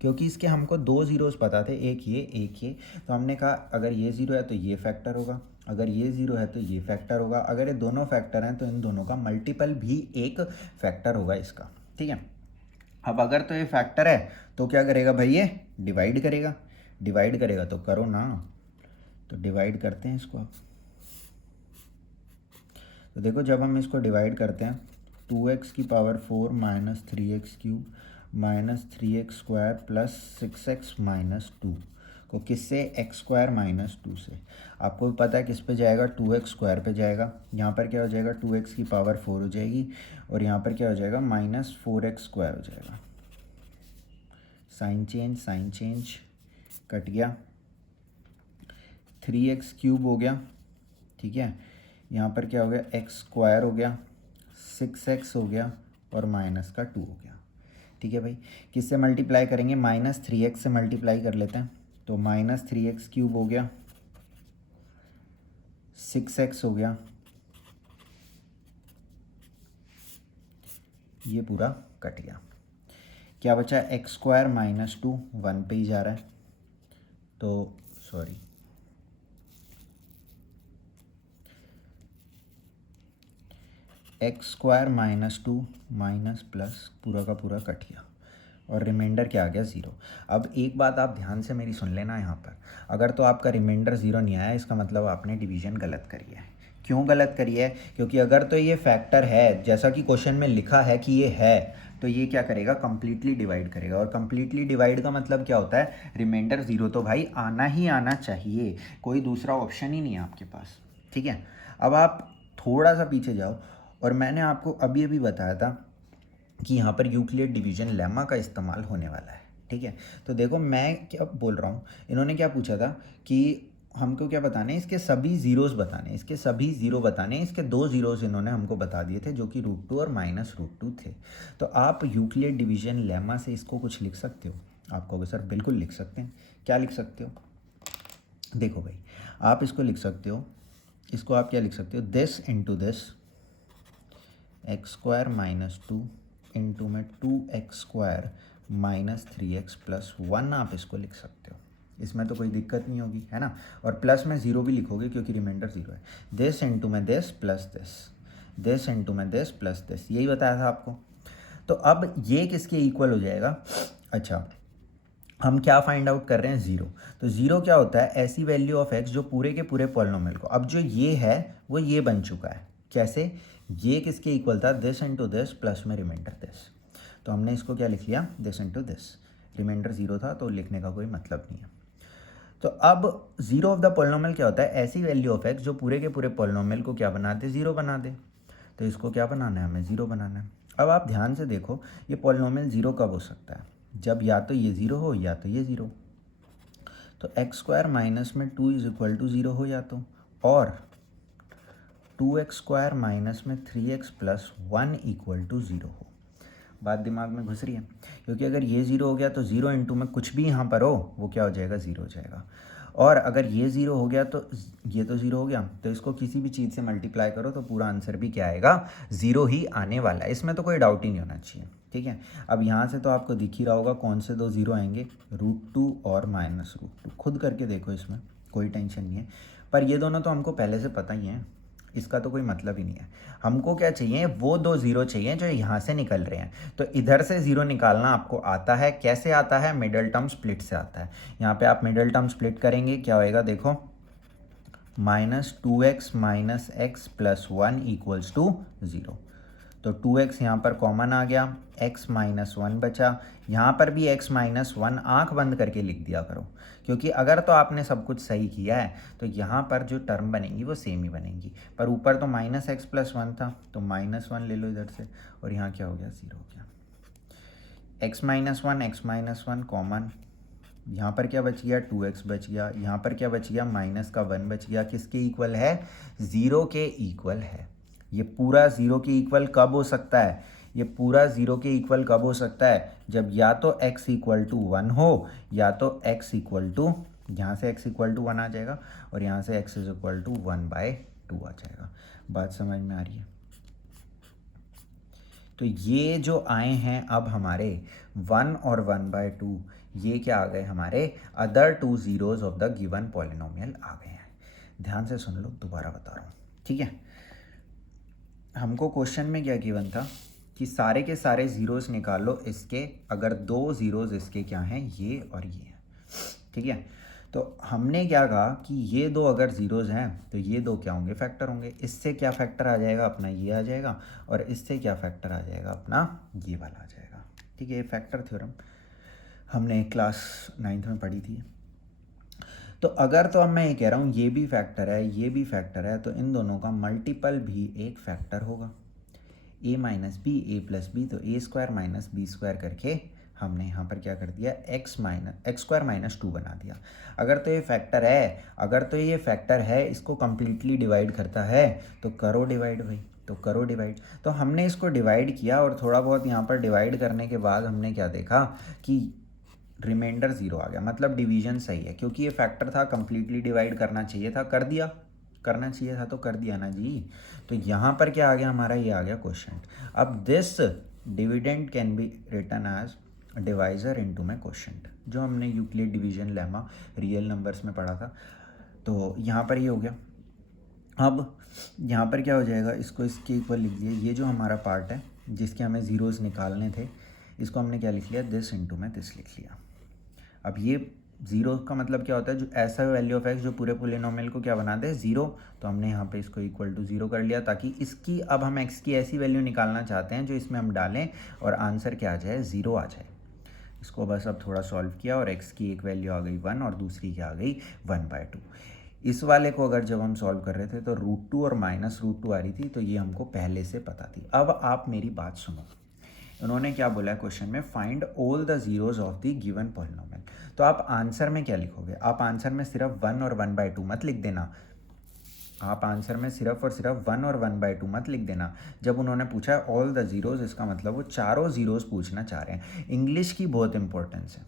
क्योंकि इसके हमको 2 ज़ीरोज़ पता थे, एक ये एक ये। तो हमने कहा अगर ये ज़ीरो है तो ये फैक्टर होगा, अगर ये ज़ीरो है तो ये फैक्टर होगा, अगर ये दोनों फैक्टर हैं तो इन दोनों का मल्टीपल भी एक फैक्टर होगा इसका, ठीक है। अब अगर तो ये फैक्टर है तो क्या करेगा भाई, ये डिवाइड करेगा, डिवाइड करेगा तो करो ना, तो डिवाइड करते हैं इसको। अब तो देखो जब हम इसको डिवाइड करते हैं 2x की power 4 minus 3x cube minus 3x square plus 6x minus 2 को किससे, एक्स स्क्वायर माइनस 2 से। आपको भी पता है किस पे जाएगा, 2x स्क्वायर पे जाएगा। यहाँ पर क्या हो जाएगा, 2x की पावर 4 हो जाएगी और यहाँ पर क्या हो जाएगा, माइनस 4x स्क्वायर हो जाएगा। साइन चेंज कट गया, 3x क्यूब हो गया, ठीक है। यहाँ पर क्या हो गया, एक्स स्क्वायर हो गया, 6x हो गया और माइनस का 2 हो गया, ठीक है भाई। किससे मल्टीप्लाई करेंगे, माइनस 3x से मल्टीप्लाई कर लेते हैं। तो माइनस 3x क्यूब हो गया, 6x हो गया, ये पूरा कट गया। क्या बचा, एक्स स्क्वायर माइनस 2, 1 पे ही जा रहा है, तो sorry x square minus 2 minus plus पूरा का पूरा कट गया और रिमाइंडर क्या आ गया, 0। अब एक बात आप ध्यान से मेरी सुन लेना यहाँ पर, अगर तो आपका रिमाइंडर 0 नहीं आया इसका मतलब आपने डिवीजन गलत करी है। क्यों गलत करी है, क्योंकि अगर तो ये फैक्टर है जैसा कि क्वेश्चन में लिखा है कि ये है, तो ये क्या करेगा, कंप्लीटली डिवाइड करेगा। और कंप्लीटली डिवाइड का मतलब क्या होता है, रिमाइंडर 0 तो भाई आना ही आना चाहिए, कोई दूसरा ऑप्शन ही नहीं है आपके पास, ठीक है। अब आप थोड़ा सा पीछे जाओ और मैंने आपको अभी अभी बताया था कि यहाँ पर यूक्लिड डिवीजन लेमा का इस्तेमाल होने वाला है, ठीक है। तो देखो मैं क्या बोल रहा हूँ, इन्होंने क्या पूछा था कि हमको क्या बताने हैं, इसके सभी ज़ीरोज़ बताने, इसके सभी ज़ीरो बताने, इसके 2 ज़ीरोज़ इन्होंने हमको बता दिए थे जो कि √2 और -√2 थे। तो आप यूक्लिड डिवीजन लेमा से इसको कुछ लिख सकते हो, आप कहोगे सर बिल्कुल लिख सकते हैं। क्या लिख सकते हो, देखो भाई आप इसको लिख सकते हो, इसको आप क्या लिख सकते हो, this into this x square minus 2 into में 2x square minus 3x plus 1 आप इसको लिख सकते हो, इसमें तो कोई दिक्कत नहीं होगी, है ना। और प्लस में 0 भी लिखोगे क्योंकि रिमाइंडर 0 है। दिस इंटू में this plus this, this into में दिस प्लस दिस, यही बताया था आपको। तो अब ये किसके इक्वल हो जाएगा, अच्छा हम क्या फाइंड आउट कर रहे हैं, 0। तो 0 क्या होता है, ऐसी वैल्यू ऑफ x जो पूरे के पूरे पॉलिनोमियल को, अब जो ये है वो ये बन चुका है, कैसे, ये किसके इक्वल था, दिस इंटू दिस प्लस में रिमाइंडर दिस। तो हमने इसको क्या लिख लिया, दिस इंटू दिस, रिमाइंडर 0 था तो लिखने का कोई मतलब नहीं है। तो अब 0 ऑफ द पॉलिनोमियल क्या होता है, ऐसी वैल्यू ऑफ x जो पूरे के पूरे पॉलिनोमियल को क्या बना दे, 0 बना दे। तो इसको क्या बनाना है, हमें 0 बनाना है। अब आप ध्यान से देखो ये पॉलिनोमियल 0 कब हो सकता है, जब या तो ये 0 हो या तो ये 0। तो एक्स स्क्वायर माइनस में 2 इज इक्वल टू 0 हो या तो, और 2x स्क्वायर माइनस में 3x प्लस 1 इक्वल टू 0 हो। बात दिमाग में घुस रही है, क्योंकि अगर ये 0 हो गया तो 0 इंटू में कुछ भी यहाँ पर हो वो क्या हो जाएगा, 0 हो जाएगा। और अगर ये 0 हो गया तो ये तो 0 हो गया, तो इसको किसी भी चीज़ से मल्टीप्लाई करो तो पूरा आंसर भी क्या आएगा, 0 ही आने वाला है, इसमें तो कोई डाउट ही नहीं होना चाहिए, ठीक है। अब यहाँ से तो आपको दिख ही रहा होगा कौन से 2 0 आएंगे, √2 और -√2, खुद करके देखो, इसमें कोई टेंशन नहीं है। पर ये दोनों तो हमको पहले से पता ही है, इसका तो कोई मतलब ही नहीं है। हमको क्या चाहिए, वो 2 0 चाहिए जो यहाँ से निकल रहे हैं। तो इधर से 0 निकालना आपको आता है, कैसे आता है, मिडल टर्म स्प्लिट से आता है। यहाँ पे आप मिडल टर्म स्प्लिट करेंगे, क्या होएगा देखो, -2x minus x plus 1 equals to 0। तो 2x यहाँ पर कॉमन आ गया, x माइनस 1 बचा, यहाँ पर भी x माइनस 1 आँख बंद करके लिख दिया करो, क्योंकि अगर तो आपने सब कुछ सही किया है तो यहाँ पर जो टर्म बनेंगी वो सेम ही बनेंगी। पर ऊपर तो -x प्लस 1 था तो -1 ले लो इधर से, और यहाँ क्या हो गया, 0 हो गया। x माइनस 1 कॉमन, यहाँ पर क्या बच गया, 2x बच गया, यहाँ पर क्या बच गया, -1 बच गया, किसके इक्वल है, 0 के इक्वल है। ये पूरा ज़ीरो के इक्वल कब हो सकता है, ये पूरा ज़ीरो के इक्वल कब हो सकता है, जब या तो x इक्वल टू 1 हो या तो x इक्वल टू, यहाँ से x इक्वल टू 1 आ जाएगा और यहाँ से x इज इक्वल टू 1/2 आ जाएगा। बात समझ में आ रही है? तो ये जो आए हैं अब हमारे 1 और 1/2, ये क्या आ गए हमारे other two zeros of the given polynomial आ गए हैं। ध्यान से सुन लो, दोबारा बता रहा हूँ, ठीक है। हमको क्वेश्चन में क्या गिवन था कि सारे के सारे ज़ीरोज़ निकाल लो इसके, अगर दो ज़ीरोज़ इसके क्या हैं, ये और ये हैं, ठीक है। तो हमने क्या कहा कि ये दो अगर ज़ीरोज़ हैं तो ये दो क्या होंगे, फैक्टर होंगे। इससे क्या फैक्टर आ जाएगा अपना, ये आ जाएगा, और इससे क्या फैक्टर आ जाएगा अपना, ये वाला आ जाएगा, ठीक है। ये फैक्टर थ्योरम हमने क्लास 9th में पढ़ी थी। तो अगर, तो अब मैं ये कह रहा हूँ ये भी फैक्टर है, ये भी फैक्टर है, तो इन दोनों का मल्टीपल भी एक फैक्टर होगा। a minus B, A plus B, तो A square minus B square करके हमने यहाँ पर क्या कर दिया, एक्स स्क्वायर माइनस 2 बना दिया। अगर तो ये फैक्टर है, अगर तो ये फैक्टर है, इसको कम्प्लीटली डिवाइड करता है तो करो डिवाइड भाई, तो करो डिवाइड। तो हमने इसको डिवाइड किया और थोड़ा बहुत यहाँ पर डिवाइड करने के बाद हमने क्या देखा कि रिमाइंडर 0 आ गया, मतलब डिवीजन सही है, क्योंकि ये फैक्टर था, कम्प्लीटली डिवाइड करना चाहिए था, कर दिया, करना चाहिए था तो कर दिया ना जी। तो यहाँ पर क्या आ गया हमारा, ये आ गया क्वेश्चन। अब this dividend can be written as divisor into my question, जो हमने Euclid division lemma real numbers में पढ़ा था। तो यहाँ पर ये हो गया। अब यहाँ पर क्या हो जाएगा, इसको इसके इक्वल लिख दिया, ये जो हमारा पार्ट है जिसके हमें ज़ीरोज़ निकालने थे, इसको हमने क्या लिख लिया, दिस इनटू में दिस लिख लिया। अब ये ज़ीरो का मतलब क्या होता है, जो ऐसा वैल्यू ऑफ एक्स जो पूरे पॉलिनोमियल को क्या बना दे, ज़ीरो। तो हमने यहाँ पे इसको इक्वल टू 0 कर लिया, ताकि इसकी, अब हम एक्स की ऐसी वैल्यू निकालना चाहते हैं जो इसमें हम डालें और आंसर क्या आ जाए, 0 आ जाए। इसको बस अब थोड़ा सॉल्व किया और एक्स की एक वैल्यू आ गई 1 और दूसरी क्या आ गई 1/2। इस वाले को अगर जब हम सॉल्व कर रहे थे तो √2 और -√2 आ रही थी, तो ये हमको पहले से पता थी। अब आप मेरी बात सुनो, उन्होंने क्या बोला है क्वेश्चन में, find all the zeros of the given polynomial. तो आप आंसर में क्या लिखोगे, आप आंसर में सिर्फ 1 और 1/2 मत लिख देना, आप आंसर में सिर्फ और सिर्फ 1 और 1/2 मत लिख देना। जब उन्होंने पूछा है ऑल द ज़ीरोज़, इसका मतलब वो चारों ज़ीरोज़ पूछना चाह रहे हैं। इंग्लिश की बहुत इंपॉर्टेंस है,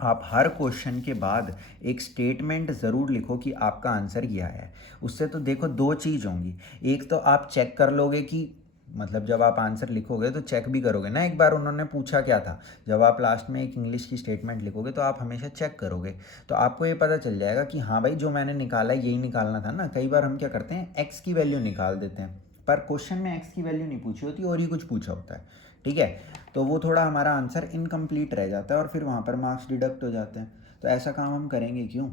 आप हर क्वेश्चन के बाद एक स्टेटमेंट ज़रूर लिखो कि आपका आंसर ये आया है। उससे तो देखो दो चीज़ होंगी, एक तो आप चेक कर लोगे कि, मतलब जब आप आंसर लिखोगे तो चेक भी करोगे ना, एक बार उन्होंने पूछा क्या था। जब आप लास्ट में एक इंग्लिश की स्टेटमेंट लिखोगे तो आप हमेशा चेक करोगे, तो आपको ये पता चल जाएगा कि हाँ भाई जो मैंने निकाला है यही निकालना था ना। कई बार हम क्या करते हैं, एक्स की वैल्यू निकाल देते हैं, पर क्वेश्चन में एक्स की वैल्यू नहीं पूछी होती और ही कुछ पूछा होता है, ठीक है। तो वो थोड़ा हमारा आंसर इनकम्प्लीट रह जाता है और फिर वहाँ पर मार्क्स डिडक्ट हो जाते हैं। तो ऐसा काम हम करेंगे क्यों,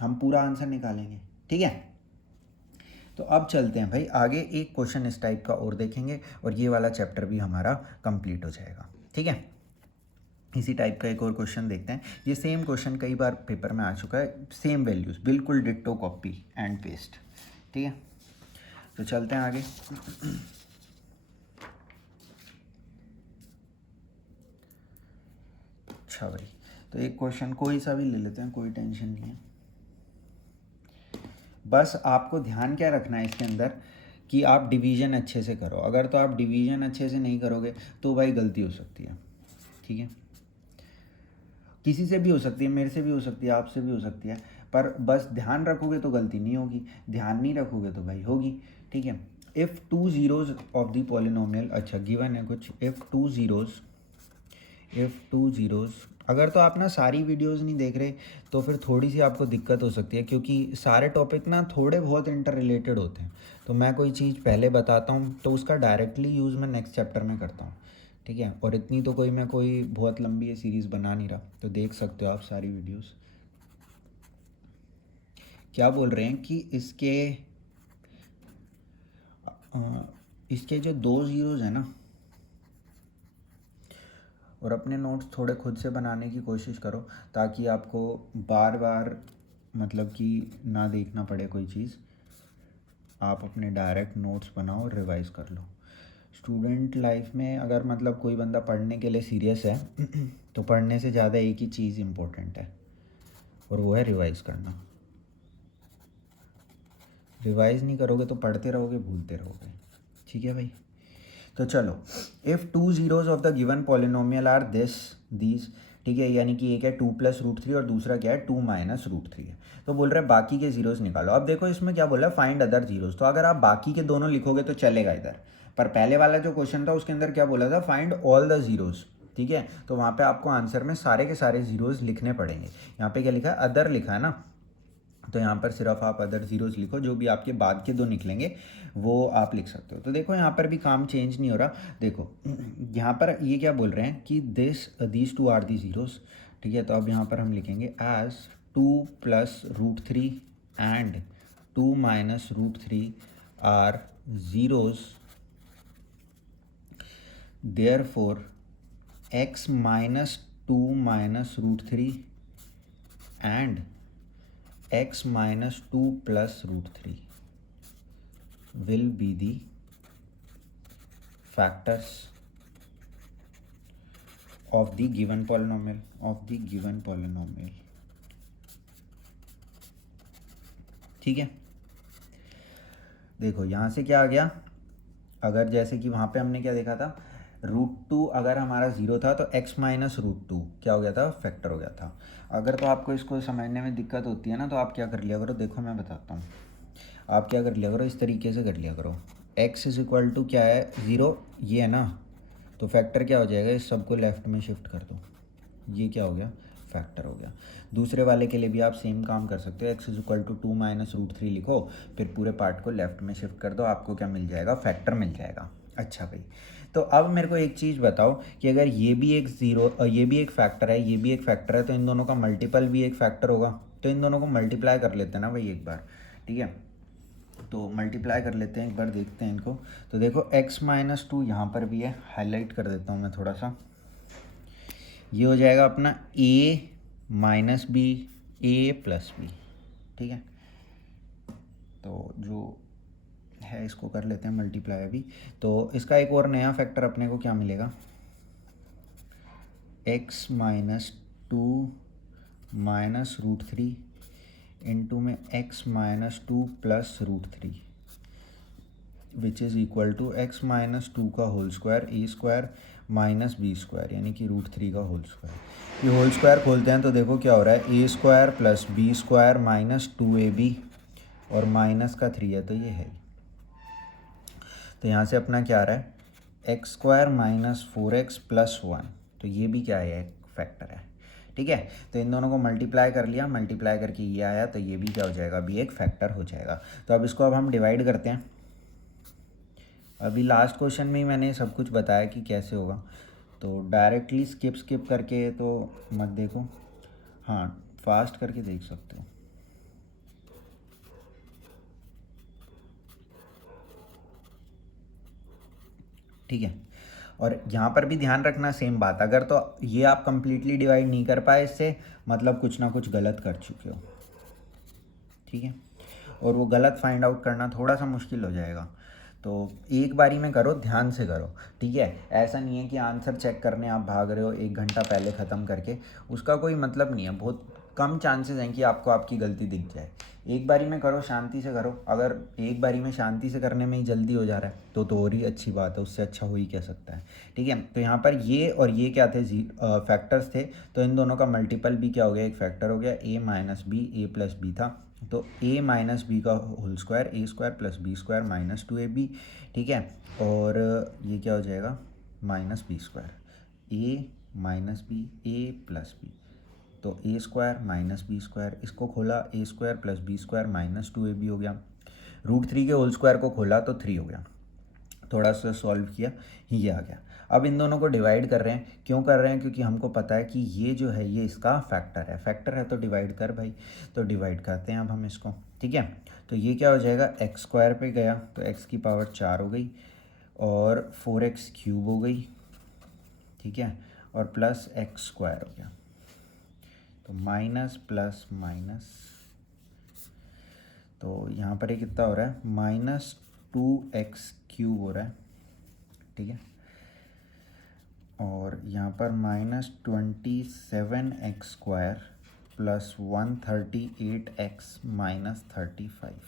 हम पूरा आंसर निकालेंगे, ठीक है। तो अब चलते हैं भाई आगे, एक क्वेश्चन इस टाइप का और देखेंगे और ये वाला चैप्टर भी हमारा कंप्लीट हो जाएगा, ठीक है। इसी टाइप का एक और क्वेश्चन देखते हैं। ये सेम क्वेश्चन कई बार पेपर में आ चुका है, सेम वैल्यूज़, बिल्कुल डिट्टो कॉपी एंड पेस्ट, ठीक है। तो चलते हैं आगे। अच्छा भाई, तो एक क्वेश्चन कोई सा भी ले लेते हैं, कोई टेंशन नहीं है। बस आपको ध्यान क्या रखना है इसके अंदर कि आप डिवीज़न अच्छे से करो। अगर तो आप डिवीज़न अच्छे से नहीं करोगे तो भाई गलती हो सकती है, ठीक है। किसी से भी हो सकती है, मेरे से भी हो सकती है, आपसे भी हो सकती है, पर बस ध्यान रखोगे तो गलती नहीं होगी, ध्यान नहीं रखोगे तो भाई होगी, ठीक है। If two zeros of the polynomial, अच्छा गिवन है कुछ, इफ़ टू ज़ीरोज़, अगर तो आप ना सारी वीडियोस नहीं देख रहे तो फिर थोड़ी सी आपको दिक्कत हो सकती है, क्योंकि सारे टॉपिक ना थोड़े बहुत इंटर रिलेटेड होते हैं। तो मैं कोई चीज़ पहले बताता हूँ तो उसका डायरेक्टली यूज़ मैं नेक्स्ट चैप्टर में करता हूँ, ठीक है। और इतनी तो मैं कोई बहुत लंबी ये सीरीज़ बना नहीं रहा, तो देख सकते हो आप सारी वीडियोस। क्या बोल रहे हैं कि इसके जो दो ज़ीरोज़ हैं ना, और अपने नोट्स थोड़े खुद से बनाने की कोशिश करो ताकि आपको बार बार मतलब कि ना देखना पड़े कोई चीज़। आप अपने डायरेक्ट नोट्स बनाओ और रिवाइज़ कर लो। स्टूडेंट लाइफ में अगर मतलब कोई बंदा पढ़ने के लिए सीरियस है तो पढ़ने से ज़्यादा एक ही चीज़ इम्पोर्टेंट है और वो है रिवाइज़ करना। रिवाइज़ नहीं करोगे तो पढ़ते रहोगे, भूलते रहोगे। ठीक है भाई। तो चलो, if two zeros of the given polynomial are these, ठीक है, यानी कि एक है 2+√3 और दूसरा क्या है 2-√3 है। तो बोल रहे हैं बाकी के जीरोस निकालो। अब देखो इसमें क्या बोल रहा है, फाइंड अदर जीरोस। तो अगर आप बाकी के दोनों लिखोगे तो चलेगा इधर, पर पहले वाला जो क्वेश्चन था उसके अंदर क्या बोला था, फाइंड ऑल द जीरोस। ठीक है, तो वहाँ पे आपको आंसर में सारे के सारे जीरोस लिखने पड़ेंगे। यहाँ पे क्या लिखा है, अदर लिखा है ना, तो यहाँ पर सिर्फ आप अदर जीरोस लिखो, जो भी आपके बाद के दो निकलेंगे वो आप लिख सकते हो। तो देखो यहाँ पर भी काम चेंज नहीं हो रहा। देखो यहाँ पर ये क्या बोल रहे हैं कि these two are the zeros. ठीक है, तो अब यहाँ पर हम लिखेंगे as 2+√3 and 2-√3 are zeros, therefore x minus 2-√3 and x minus 2+√3 will be the factors of the given polynomial। ठीक है, देखो यहाँ से क्या आ गया, अगर जैसे कि वहाँ पे हमने क्या देखा था, √2 अगर हमारा 0 था तो x माइनस √2 क्या हो गया था, फैक्टर हो गया था। अगर तो आपको इसको समझने में दिक्कत होती है ना, तो आप क्या कर लिया करो, देखो मैं बताता हूँ, आप क्या कर लिया करो, इस तरीके से कर लिया करो। x इज इक्वल टू क्या है 0, ये है ना, तो फैक्टर क्या हो जाएगा, इस सबको लेफ्ट में शिफ्ट कर दो, ये क्या हो गया, फैक्टर हो गया। दूसरे वाले के लिए भी आप सेम काम कर सकते हो, x इज इक्वल टू 2-√3 लिखो, फिर पूरे पार्ट को लेफ्ट में शिफ्ट कर दो, आपको क्या मिल जाएगा, फैक्टर मिल जाएगा। अच्छा भाई, तो अब मेरे को एक चीज़ बताओ कि अगर ये भी एक ज़ीरो, ये भी एक फैक्टर है, ये भी एक फैक्टर है, तो इन दोनों का मल्टीपल भी एक फैक्टर होगा। तो इन दोनों को मल्टीप्लाई कर लेते हैं ना भाई एक बार। ठीक है, तो मल्टीप्लाई कर लेते हैं एक बार, देखते हैं इनको। तो देखो x-2 यहाँ पर भी है, हाईलाइट कर देता हूँ मैं थोड़ा सा, ये हो जाएगा अपना a-b a+b। ठीक है, तो जो है इसको कर लेते हैं मल्टीप्लाई अभी। तो इसका एक और नया फैक्टर अपने को क्या मिलेगा, x-2-√3 इंटू में x-2+√3 which is equal to x-2 का whole square a² minus b², यानी कि √3 का होल स्क्वायर। ये होल स्क्वायर खोलते हैं तो देखो क्या हो रहा है, a² plus b² minus 2ab और माइनस का 3 है, तो ये है। तो यहाँ से अपना क्या आ रहा है, x² माइनस 4x प्लस 1, तो ये भी क्या है, एक फैक्टर है। ठीक है, तो इन दोनों को मल्टीप्लाई कर लिया, मल्टीप्लाई करके ये आया, तो ये भी क्या हो जाएगा, अभी एक फैक्टर हो जाएगा। तो अब इसको अब हम डिवाइड करते हैं। अभी लास्ट क्वेश्चन में ही मैंने सब कुछ बताया कि कैसे होगा, तो डायरेक्टली स्किप करके तो मत देखो, हाँ फास्ट करके देख सकते हो। ठीक है, और यहाँ पर भी ध्यान रखना सेम बात, अगर तो ये आप कंप्लीटली डिवाइड नहीं कर पाए इससे, मतलब कुछ ना कुछ गलत कर चुके हो। ठीक है, और वो गलत फाइंड आउट करना थोड़ा सा मुश्किल हो जाएगा, तो एक बारी में करो, ध्यान से करो। ठीक है, ऐसा नहीं है कि आंसर चेक करने आप भाग रहे हो 1 घंटा पहले ख़त्म करके, उसका कोई मतलब नहीं है। बहुत कम चांसेस हैं कि आपको आपकी गलती दिख जाए। एक बारी में करो, शांति से करो। अगर एक बारी में शांति से करने में ही जल्दी हो जा रहा है तो और ही अच्छी बात है, उससे अच्छा हो ही क्या सकता है। ठीक है, तो यहाँ पर ये और ये क्या थे, फैक्टर्स थे, तो इन दोनों का मल्टीपल भी क्या हो गया, एक फैक्टर हो गया। a-b a+b था, तो a-b का whole square a² plus b² minus 2ab। ठीक है, और ये क्या हो जाएगा, माइनस b², a-b a+b, तो a² माइनस b², इसको खोला a² plus b² minus 2ab हो गया। √3 के होल स्क्वायर को खोला तो 3 हो गया, थोड़ा सा सॉल्व किया, ये आ गया। अब इन दोनों को डिवाइड कर रहे हैं, क्यों कर रहे हैं, क्योंकि हमको पता है कि ये जो है ये इसका फैक्टर है। फैक्टर है तो डिवाइड कर भाई, तो डिवाइड करते हैं अब हम इसको। ठीक है, तो ये क्या हो जाएगा, x² पे गया तो x की पावर 4 हो गई और 4x³ हो गई। ठीक है, और प्लस x² हो गया, तो माइनस प्लस माइनस, तो यहाँ पर ये कितना हो रहा है, -2x³ हो रहा है। ठीक है, और यहाँ पर -27x² प्लस 138x माइनस 35,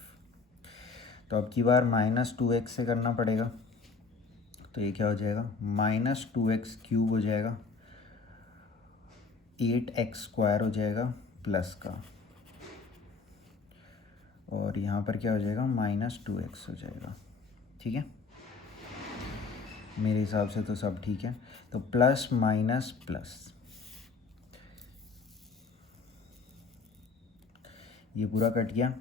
तो अब की बार -2x से करना पड़ेगा। तो ये क्या हो जाएगा, -2x³ हो जाएगा, 8x² हो जाएगा प्लस का, और यहाँ पर क्या हो जाएगा, -2x हो जाएगा। ठीक है, मेरे हिसाब से तो सब ठीक है। तो प्लस माइनस प्लस, ये पूरा कट गया।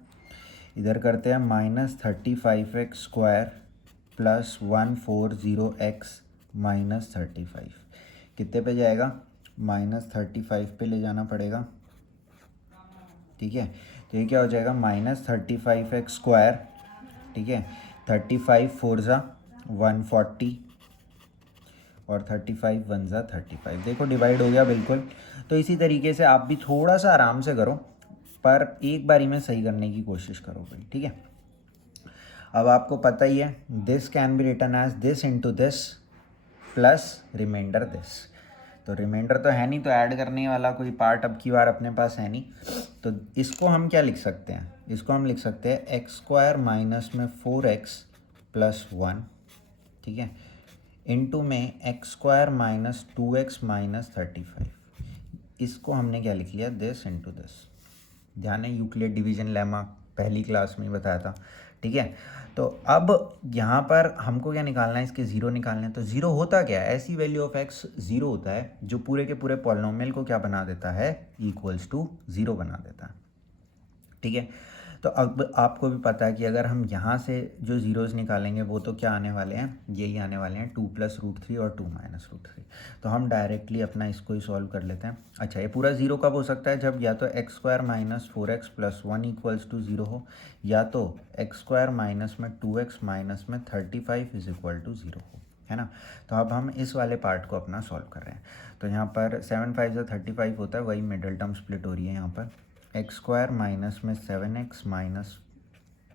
इधर करते हैं -35x² प्लस 140x -35, कितने पे जाएगा, -35 पे ले जाना पड़ेगा। ठीक है, तो ये क्या हो जाएगा, -35x², ठीक है, 35 4 ज़ा 140 और 35 1 ज़ा 35, देखो डिवाइड हो गया बिल्कुल। तो इसी तरीके से आप भी थोड़ा सा आराम से करो, पर एक बारी में सही करने की कोशिश करो भाई। ठीक है, अब आपको पता ही है, this can be written as this into this plus remainder this. तो रिमाइंडर तो है नहीं, तो ऐड करने वाला कोई पार्ट अब की बार अपने पास है नहीं, तो इसको हम क्या लिख सकते हैं, इसको हम लिख सकते हैं x² माइनस में 4x प्लस 1, ठीक है, इनटू में x² माइनस 2x माइनस 35। इसको हमने क्या लिख लिया, दिस इंटू दिस। ध्यान है, यूक्लिड डिवीजन लेमा पहली क्लास में ही बताया था। ठीक है, तो अब यहाँ पर हमको क्या निकालना है, इसके ज़ीरो निकालने हैं। तो ज़ीरो होता क्या है, ऐसी वैल्यू ऑफ x ज़ीरो होता है जो पूरे के पूरे पॉलिनोमियल को क्या बना देता है, इक्वल्स टू ज़ीरो बना देता है। ठीक है, तो अब आपको भी पता है कि अगर हम यहाँ से जो ज़ीरोज़ निकालेंगे वो तो क्या आने वाले हैं, यही आने वाले हैं 2 + √3 और 2 - √3। तो हम डायरेक्टली अपना इसको ही सॉल्व कर लेते हैं। अच्छा, ये पूरा ज़ीरो कब हो सकता है, जब या तो x² minus 4x plus 1 equals to zero हो, या तो x² माइनस में 2x माइनस में 35 इज इक्वल टू ज़ीरो हो, है ना। तो अब हम इस वाले पार्ट को अपना सॉल्व कर रहे हैं। तो यहाँ पर 7 5 ज़ा 35 होता है, वही मिडल टर्म स्प्लिट हो रही है यहाँ पर। x² माइनस में 7x minus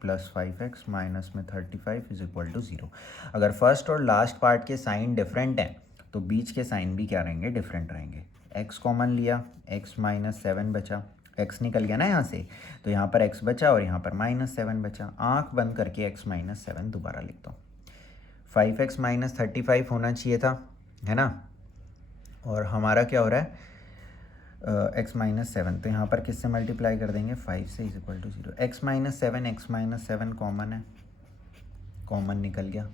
plus 5x minus में 35 इज इक्वल टू ज़ीरो। अगर फर्स्ट और लास्ट पार्ट के साइन डिफरेंट हैं तो बीच के साइन भी क्या रहेंगे, डिफरेंट रहेंगे। x कॉमन लिया, x माइनस 7 बचा, x निकल गया ना यहाँ से, तो यहाँ पर x बचा और यहाँ पर -7 बचा। आँख बंद करके x माइनस 7 दोबारा लिखता हूँ। 5x माइनस 35 होना चाहिए था, है ना, और हमारा क्या हो रहा है, x माइनस 7, तो यहाँ पर किससे मल्टीप्लाई कर देंगे, 5 से, इज इक्वल टू 0। x माइनस 7 कॉमन है, कॉमन निकल गया।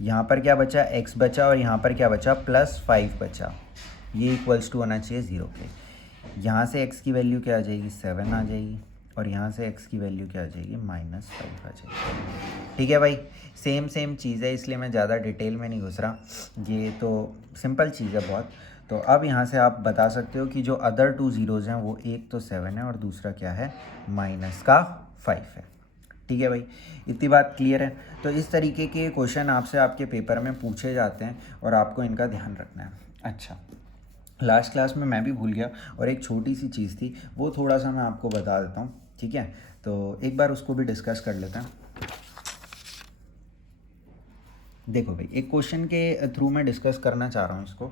यहाँ पर क्या बचा, x बचा और यहाँ पर क्या बचा, +5 बचा। ये इक्वल्स टू होना चाहिए 0 के। यहाँ से x की वैल्यू क्या आ जाएगी, 7 आ जाएगी, और यहाँ से x की वैल्यू क्या आ जाएगी, -5 आ जाएगी। ठीक है भाई, सेम चीज़ है, इसलिए मैं ज़्यादा डिटेल में नहीं घुस रहा, ये तो सिंपल चीज़ है बहुत। तो अब यहाँ से आप बता सकते हो कि जो अदर 2 ज़ीरोज़ हैं वो एक तो 7 है और दूसरा क्या है, -5 है। ठीक है भाई, इतनी बात क्लियर है। तो इस तरीके के क्वेश्चन आपसे आपके पेपर में पूछे जाते हैं और आपको इनका ध्यान रखना है। अच्छा, लास्ट क्लास में मैं भी भूल गया और एक छोटी सी चीज़ थी, वो थोड़ा सा मैं आपको बता देता हूँ। ठीक है, तो एक बार उसको भी डिस्कस कर लेते हैं। देखो भाई, एक क्वेश्चन के थ्रू मैं डिस्कस करना चाह रहा हूँ इसको,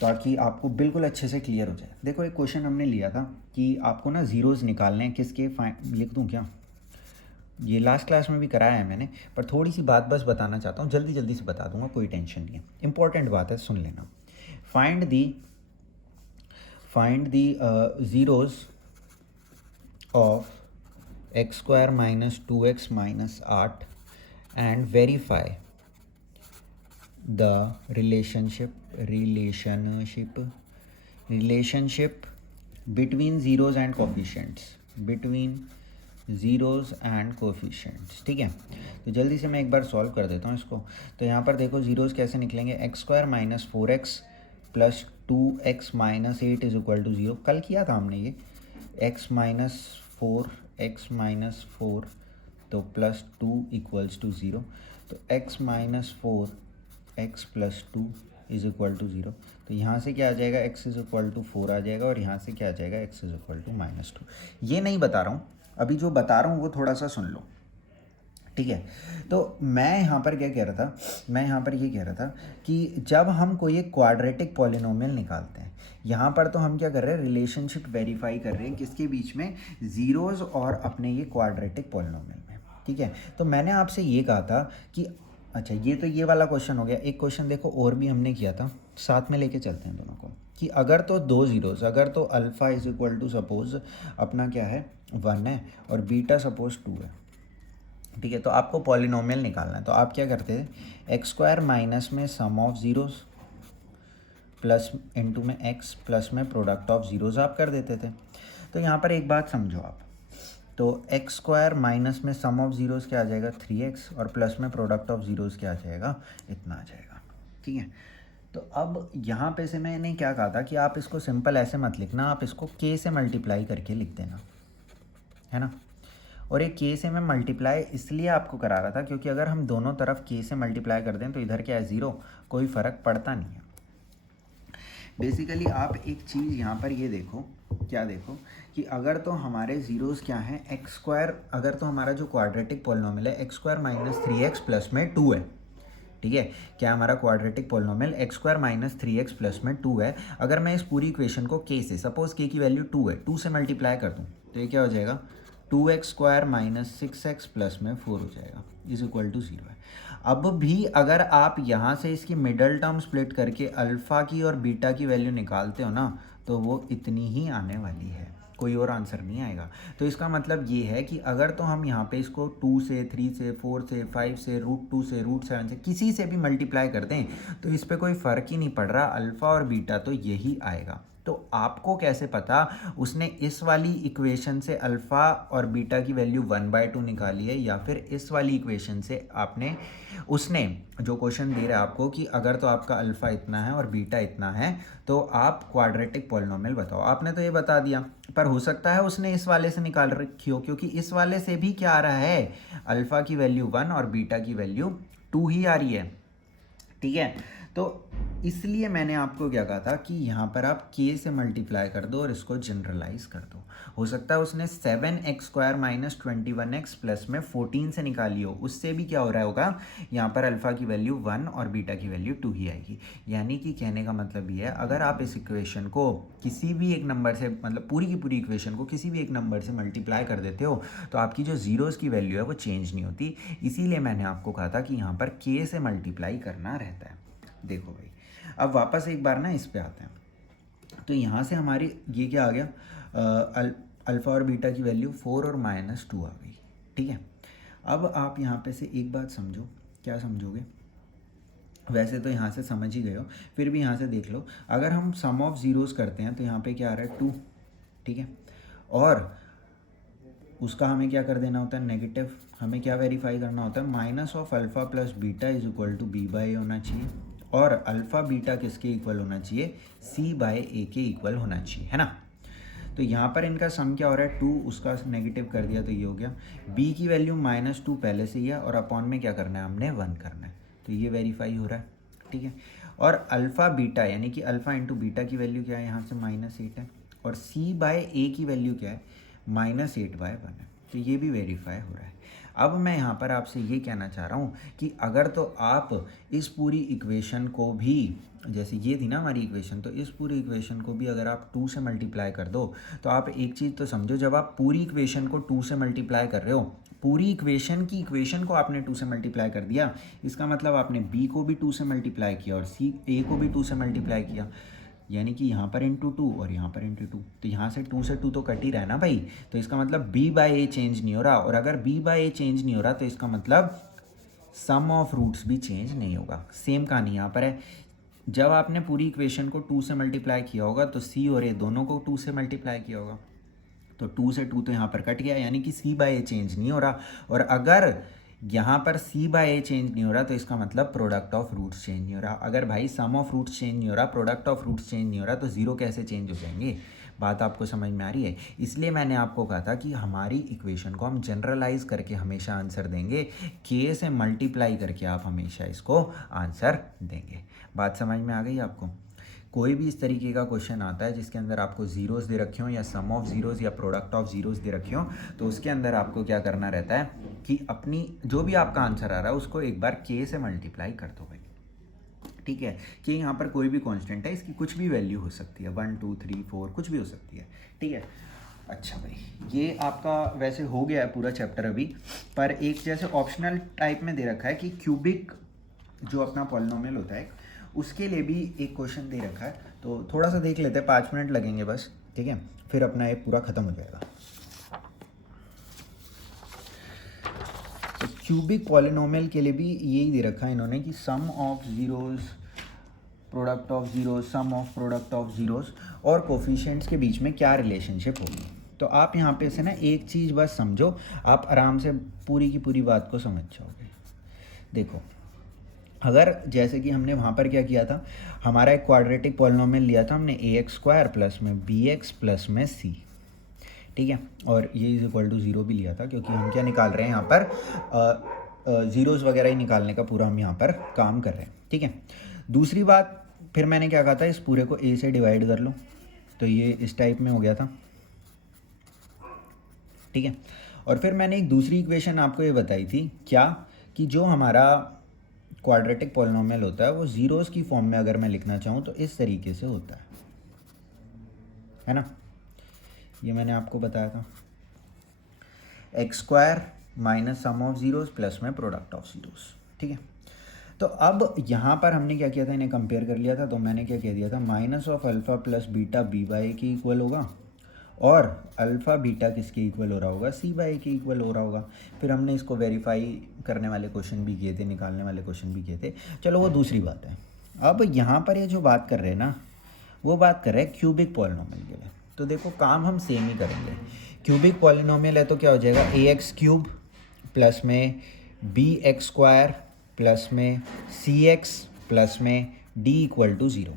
ताकि आपको बिल्कुल अच्छे से क्लियर हो जाए। देखो, एक क्वेश्चन हमने लिया था कि आपको ना ज़ीरोज़ निकालने हैं, किसके, लिख दूँ क्या, ये लास्ट क्लास में भी कराया है मैंने, पर थोड़ी सी बात बस बताना चाहता हूँ, जल्दी से बता दूंगा, कोई टेंशन नहीं है, इंपॉर्टेंट बात है, सुन लेना। Find the zeros of x² minus 2x minus 8 and verify the relationship between zeros and coefficients, ठीक है। तो जल्दी से मैं एक बार सॉल्व कर देता हूँ इसको। तो यहाँ पर देखो, ज़ीरोज़ कैसे निकलेंगे, x² minus 4x plus 2x minus 8 is equal to 0। कल किया था हमने ये, x माइनस 4 तो प्लस 2 इक्वल्स टू 0। तो x minus 4 x plus 2 is equal to 0। तो यहाँ से क्या आ जाएगा, x इज इक्वल टू 4 आ जाएगा, और यहाँ से क्या आ जाएगा, x इज इक्वल टू -2। ये नहीं बता रहा हूँ अभी, जो बता रहा हूँ वो थोड़ा सा सुन लो। ठीक है, तो मैं यहाँ पर क्या कह रहा था, मैं यहाँ पर ये कह रहा था कि जब हम कोई एक क्वाड्रेटिक पॉलिनोमियल निकालते हैं, यहाँ पर तो हम क्या कर रहे हैं, रिलेशनशिप वेरीफाई कर रहे हैं किसके बीच में, ज़ीरोज़ और अपने ये क्वाड्रेटिक पॉलिनोमियल में। ठीक है, तो मैंने आपसे ये कहा था कि अच्छा, ये तो ये वाला क्वेश्चन हो गया। एक क्वेश्चन देखो और भी हमने किया था, साथ में लेके चलते हैं दोनों को, कि अगर तो दो ज़ीरोस, अगर तो alpha is equal to suppose अपना क्या है 1 है और बीटा सपोज 2 है, ठीक है। तो आपको पॉलिनोमियल निकालना है, तो आप क्या करते थे, एक्स स्क्वायर माइनस में सम ऑफ ज़ीरोस प्लस इंटू में एक्स प्लस में प्रोडक्ट ऑफ ज़ीरोज़ आप कर देते थे। तो यहाँ पर एक बात समझो आप, तो एक्स स्क्वायर माइनस में सम ऑफ ज़ीरोज़ क्या आ जाएगा 3x और प्लस में प्रोडक्ट ऑफ ज़ीरोज़ क्या आ जाएगा, इतना आ जाएगा, ठीक है। तो अब यहाँ पे से मैंने क्या कहा था कि आप इसको सिंपल ऐसे मत लिखना, आप इसको k से मल्टीप्लाई करके लिख देना, है ना। और ये k से मैं मल्टीप्लाई इसलिए आपको करा रहा था क्योंकि अगर हम दोनों तरफ k से मल्टीप्लाई कर दें तो इधर क्या है 0, कोई फ़र्क पड़ता नहीं है। बेसिकली आप एक चीज़ यहाँ पर ये देखो, क्या देखो कि अगर तो हमारे ज़ीरोज़ क्या हैं एक्स स्क्वायर, अगर तो हमारा जो क्वाड्रेटिक पॉलिनोमियल है x square minus 3x plus में 2 है, ठीक है। क्या हमारा quadratic polynomial x square minus 3x plus में 2 है। अगर मैं इस पूरी इक्वेशन को k से, सपोज k की वैल्यू 2 है, 2 से मल्टीप्लाई कर दूँ तो ये क्या हो जाएगा 2x square minus 6x plus में 4 हो जाएगा इज इक्वल टू 0 है। अब भी अगर आप यहाँ से इसकी मिडल टर्म स्प्लिट करके अल्फ़ा की और बीटा की वैल्यू निकालते हो ना, तो वो इतनी ही आने वाली है, कोई और आंसर नहीं आएगा। तो इसका मतलब ये है कि अगर तो हम यहाँ पे इसको 2 से 3 से 4 से 5 से √2 से √7 से किसी से भी मल्टीप्लाई कर दें तो इस पर कोई फ़र्क ही नहीं पड़ रहा, अल्फ़ा और बीटा तो यही आएगा। तो आपको कैसे पता उसने इस वाली इक्वेशन से अल्फ़ा और बीटा की वैल्यू 1/2 निकाली है या फिर इस वाली इक्वेशन से आपने, उसने जो क्वेश्चन दे रहा है आपको कि अगर तो आपका अल्फ़ा इतना है और बीटा इतना है तो आप क्वाड्रेटिक पॉलिनोमियल बताओ, आपने तो ये बता दिया, पर हो सकता है उसने इस वाले से निकाल रखी हो क्योंकि इस वाले से भी क्या आ रहा है, अल्फ़ा की वैल्यू 1 और बीटा की वैल्यू 2 ही आ रही है, ठीक है। तो इसलिए मैंने आपको क्या कहा था कि यहाँ पर आप k से मल्टीप्लाई कर दो और इसको जनरलाइज कर दो। हो सकता है उसने 7x square minus 21x plus में 14 से निकाली हो, उससे भी क्या हो रहा होगा, यहाँ पर अल्फ़ा की वैल्यू 1 और बीटा की वैल्यू 2 ही आएगी। यानी कि कहने का मतलब ये है, अगर आप इस इक्वेशन को किसी भी एक नंबर से, मतलब पूरी की पूरी इक्वेशन को किसी भी एक नंबर से मल्टीप्लाई कर देते हो तो आपकी जो ज़ीरोज़ की वैल्यू है वो चेंज नहीं होती। इसीलिए मैंने आपको कहा था कि यहाँ पर k से मल्टीप्लाई करना रहता है। देखो भाई, अब वापस एक बार ना इस पे आते हैं। तो यहाँ से हमारी ये क्या आ गया, अल्फ़ा और बीटा की वैल्यू 4 और -2 आ गई, ठीक है। अब आप यहाँ पे से एक बात समझो, क्या समझोगे, वैसे तो यहाँ से समझ ही गए हो, फिर भी यहाँ से देख लो, अगर हम सम ऑफ ज़ीरोज़ करते हैं तो यहाँ पे क्या आ रहा है 2, ठीक है। और उसका हमें क्या कर देना होता है नेगेटिव, हमें क्या वेरीफाई करना होता है, minus of alpha plus beta is equal to b/a होना चाहिए, और अल्फ़ा बीटा किसके इक्वल होना चाहिए, c/a के इक्वल होना चाहिए, है ना। तो यहाँ पर इनका सम क्या हो रहा है 2, उसका नेगेटिव कर दिया तो ये हो गया, b की वैल्यू -2 पहले से ही है और अपॉन में क्या करना है हमने 1 करना है, तो ये वेरीफाई हो रहा है, ठीक है। और अल्फ़ा बीटा यानी कि अल्फ़ा इंटू बीटा की वैल्यू क्या है, यहाँ से -8 है, और c/a की वैल्यू क्या है -8/1 है, तो ये भी वेरीफाई हो रहा है। अब मैं यहाँ पर आपसे ये कहना चाह रहा हूँ कि अगर तो आप इस पूरी इक्वेशन को भी, जैसे ये थी ना हमारी इक्वेशन, तो इस पूरी इक्वेशन को भी अगर आप 2 से मल्टीप्लाई कर दो तो आप एक चीज़ तो समझो, जब आप पूरी इक्वेशन को 2 से मल्टीप्लाई कर रहे हो, पूरी इक्वेशन की इक्वेशन को आपने 2 से मल्टीप्लाई कर दिया, इसका मतलब आपने b को भी 2 से मल्टीप्लाई किया और a को भी 2 से मल्टीप्लाई किया, यानी कि यहाँ पर इंटू 2 और यहाँ पर इंटू 2, तो यहाँ से 2 से 2 तो कट ही रहा है ना भाई, तो इसका मतलब b/a चेंज नहीं हो रहा, और अगर b/a चेंज नहीं हो रहा तो इसका मतलब सम ऑफ रूट्स भी चेंज नहीं होगा। सेम कहानी यहाँ पर है, जब आपने पूरी इक्वेशन को 2 से मल्टीप्लाई किया होगा तो c और a दोनों को 2 से मल्टीप्लाई किया होगा, तो 2 से 2 तो यहाँ पर कट गया, यानी कि c/a चेंज नहीं हो रहा, और अगर यहाँ पर c/a चेंज नहीं हो रहा तो इसका मतलब प्रोडक्ट ऑफ रूट्स चेंज नहीं हो रहा। अगर भाई सम ऑफ रूट्स चेंज नहीं हो रहा, प्रोडक्ट ऑफ रूट्स चेंज नहीं हो रहा, तो ज़ीरो कैसे चेंज हो जाएंगे, बात आपको समझ में आ रही है। इसलिए मैंने आपको कहा था कि हमारी इक्वेशन को हम जनरलाइज करके हमेशा आंसर देंगे, k से मल्टीप्लाई करके आप हमेशा इसको आंसर देंगे। बात समझ में आ गई आपको। कोई भी इस तरीके का क्वेश्चन आता है जिसके अंदर आपको ज़ीरोज़ दे रखे हों या सम ऑफ ज़ीरोज़ या प्रोडक्ट ऑफ ज़ीरोज़ दे रखे हों, तो उसके अंदर आपको क्या करना रहता है कि अपनी जो भी आपका आंसर आ रहा है उसको एक बार k से मल्टीप्लाई कर दो भाई, ठीक है। कि यहाँ पर कोई भी कांस्टेंट है, इसकी कुछ भी वैल्यू हो सकती है, 1 2 3 4 कुछ भी हो सकती है, ठीक है। अच्छा भाई, ये आपका वैसे हो गया है पूरा चैप्टर अभी, पर एक जैसे ऑप्शनल टाइप में दे रखा है कि क्यूबिक जो अपना पॉलिनोमियल होता है उसके लिए भी एक क्वेश्चन दे रखा है, तो थोड़ा सा देख लेते हैं, 5 मिनट लगेंगे बस, ठीक है, फिर अपना ये पूरा ख़त्म हो जाएगा। तो क्यूबिक पॉलिनोमियल के लिए भी यही दे रखा है इन्होंने कि sum of zeros, product of zeros, sum of product of zeros और कोफिशिएंट्स के बीच में क्या रिलेशनशिप होगी। तो आप यहाँ पे से ना एक चीज़ बस समझो, आप आराम से पूरी की पूरी बात को समझ जाओगे। देखो, अगर जैसे कि हमने वहाँ पर क्या किया था, हमारा एक क्वाड्रेटिक पॉलिनोमियल लिया था हमने ax² प्लस में bx प्लस में c, ठीक है, और ये इज इक्वल टू 0 भी लिया था, क्योंकि हम क्या निकाल रहे हैं यहाँ पर ज़ीरोज़ वगैरह ही निकालने का पूरा हम यहाँ पर काम कर रहे हैं, ठीक है। दूसरी बात, फिर मैंने क्या कहा था, इस पूरे को a से डिवाइड कर लो, तो ये इस टाइप में हो गया था, ठीक है। और फिर मैंने एक दूसरी इक्वेशन आपको ये बताई थी क्या, कि जो हमारा क्वाड्रेटिक पॉलिनोमियल होता है वो ज़ीरोज़ की फॉर्म में अगर मैं लिखना चाहूँ तो इस तरीके से होता है ना, ये मैंने आपको बताया था, x² minus sum of zeros plus में प्रोडक्ट ऑफ ज़ीरोज़, ठीक है। तो अब यहाँ पर हमने क्या किया था, इन्हें कंपेयर कर लिया था, तो मैंने क्या कह दिया था, minus of alpha plus beta b by के इक्वल होगा, और अल्फ़ा बीटा किसके इक्वल हो रहा होगा, c बाई के इक्वल हो रहा होगा। फिर हमने इसको वेरीफाई करने वाले क्वेश्चन भी किए थे, निकालने वाले क्वेश्चन भी किए थे, चलो वो दूसरी बात है। अब यहाँ पर ये जो बात कर रहे हैं ना, वो बात कर रहे हैं क्यूबिक पॉलिनोमियल के लिए। तो देखो, काम हम सेम ही करेंगे। क्यूबिक पॉलिनोमियल है तो क्या हो जाएगा, ax³ प्लस में bx² प्लस में cx प्लस में d इक्वल टू 0।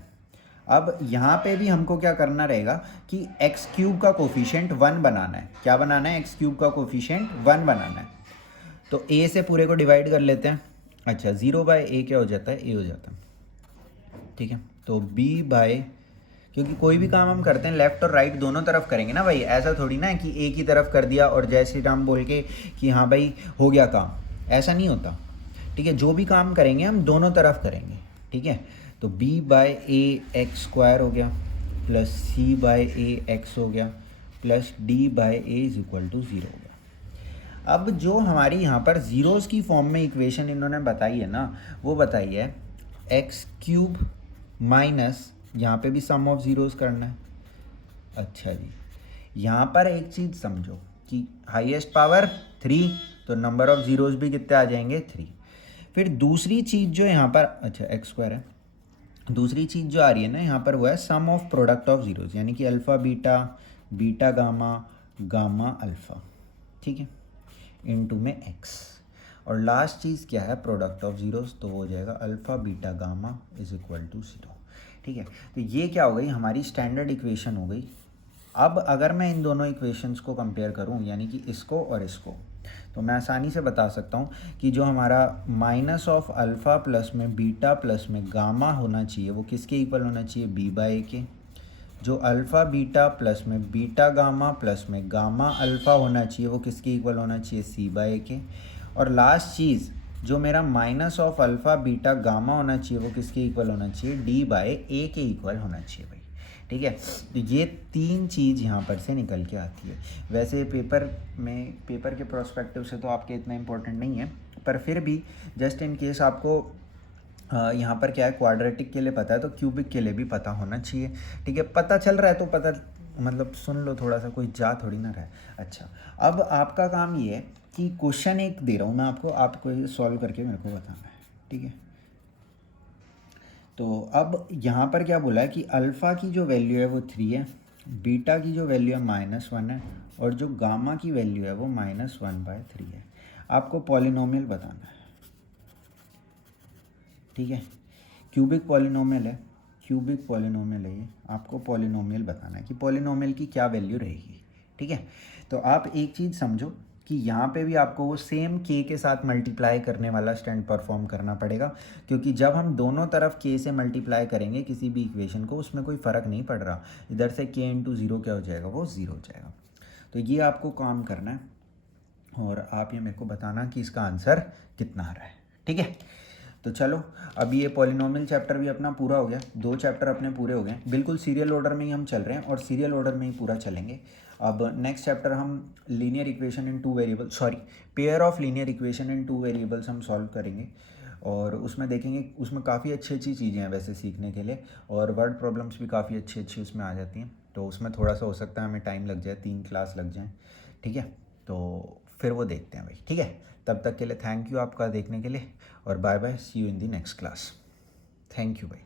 अब यहाँ पे भी हमको क्या करना रहेगा कि x³ का कोफिशिएंट 1 बनाना है। क्या बनाना है, x³ का कोफिशिएंट 1 बनाना है। तो a से पूरे को डिवाइड कर लेते हैं। अच्छा, 0 बाय a क्या हो जाता है, a हो जाता है, ठीक है। तो b बाय, क्योंकि कोई भी काम हम करते हैं लेफ़्ट और राइट दोनों तरफ करेंगे ना भाई, ऐसा थोड़ी ना है कि एक ही तरफ कर दिया और जय श्री राम बोल के कि हाँ भाई हो गया काम, ऐसा नहीं होता, ठीक है। जो भी काम करेंगे हम दोनों तरफ करेंगे, ठीक है। तो b बाय ax² हो गया प्लस c बाय ax हो गया plus d by a is equal to 0 हो गया। अब जो हमारी यहाँ पर ज़ीरोज़ की फॉर्म में इक्वेशन इन्होंने बताई है ना, वो बताई है x³ माइनस, यहाँ पे भी सम ऑफ ज़ीरोज़ करना है। अच्छा जी, यहाँ पर एक चीज़ समझो कि हाईएस्ट पावर 3, तो नंबर ऑफ ज़ीरोज़ भी कितने आ जाएंगे, 3। फिर दूसरी चीज़ जो यहाँ पर, अच्छा x² है, दूसरी चीज़ जो आ रही है ना यहाँ पर वो है सम ऑफ प्रोडक्ट ऑफ ज़ीरोज़, यानी कि alpha beta, beta gamma, gamma alpha, ठीक है, इनटू में x। और लास्ट चीज़ क्या है, प्रोडक्ट ऑफ ज़ीरोज़, तो वो हो जाएगा alpha beta gamma is equal to 0, ठीक है। तो ये क्या हो गई, हमारी स्टैंडर्ड इक्वेशन हो गई। अब अगर मैं इन दोनों इक्वेशंस को कंपेयर करूं, यानी कि इसको और इसको, तो मैं आसानी से बता सकता हूं कि जो हमारा माइनस ऑफ अल्फ़ा प्लस में बीटा प्लस में गामा होना चाहिए वो किसके इक्वल होना चाहिए, b बाय के। जो अल्फ़ा बीटा प्लस में बीटा गामा प्लस में गामा अल्फ़ा होना चाहिए वो किसके इक्वल होना चाहिए, c बाय के। और लास्ट चीज़, जो मेरा minus of alpha beta gamma होना चाहिए वो किसके इक्वल होना चाहिए, d बाय a के इक्वल होना चाहिए भाई, ठीक है। तो ये 3 चीज़ यहाँ पर से निकल के आती है। वैसे पेपर के प्रोस्पेक्टिव से तो आपके इतना इम्पोर्टेंट नहीं है, पर फिर भी जस्ट इन केस आपको यहाँ पर क्या है, क्वाड्रेटिक के लिए पता है तो क्यूबिक के लिए भी पता होना चाहिए, ठीक है। पता चल रहा है तो पता, मतलब सुन लो थोड़ा सा, कोई जा थोड़ी ना रहा है। अच्छा, अब आपका काम ये है कि क्वेश्चन एक दे रहा हूँ मैं आपको ये सॉल्व करके मेरे को बताना है, ठीक है। तो अब यहाँ पर क्या बोला है कि अल्फ़ा की जो वैल्यू है वो 3 है, बीटा की जो वैल्यू है -1 है, और जो गामा की वैल्यू है वो -1/3 है। आपको पॉलिनोमियल बताना है, ठीक है। क्यूबिक पॉलिनोमियल है, क्यूबिक पॉलिनोमियल है ये, आपको पॉलिनोमियल बताना है कि पॉलिनोमियल की क्या वैल्यू रहेगी, ठीक है। तो आप एक चीज़ समझो कि यहाँ पे भी आपको वो सेम k के साथ मल्टीप्लाई करने वाला स्टैंड परफॉर्म करना पड़ेगा, क्योंकि जब हम दोनों तरफ k से मल्टीप्लाई करेंगे किसी भी इक्वेशन को, उसमें कोई फ़र्क नहीं पड़ रहा, इधर से k इंटू 0 क्या हो जाएगा, वो 0 हो जाएगा। तो ये आपको काम करना है और आप ये मेरे को बताना कि इसका आंसर कितना आ रहा है, ठीक है। तो चलो, अब ये पॉलिनोमियल चैप्टर भी अपना पूरा हो गया, 2 चैप्टर अपने पूरे हो गए, बिल्कुल सीरियल ऑर्डर में ही हम चल रहे हैं और सीरियल ऑर्डर में ही पूरा चलेंगे। अब नेक्स्ट चैप्टर हम linear equation in 2 variable, sorry pair of linear equation in 2 variables हम सॉल्व करेंगे। और उसमें देखेंगे, उसमें काफ़ी अच्छी अच्छी चीज़ें हैं वैसे सीखने के लिए, और वर्ड प्रॉब्लम्स भी काफ़ी अच्छी अच्छी उसमें आ जाती हैं। तो उसमें थोड़ा सा हो सकता है हमें टाइम लग जाए, 3 क्लास लग जाए, ठीक है। तो फिर वो देखते हैं भाई, ठीक है। तब तक के लिए थैंक यू आपका देखने के लिए, और bye bye, see you in the next class. Thank you भाई।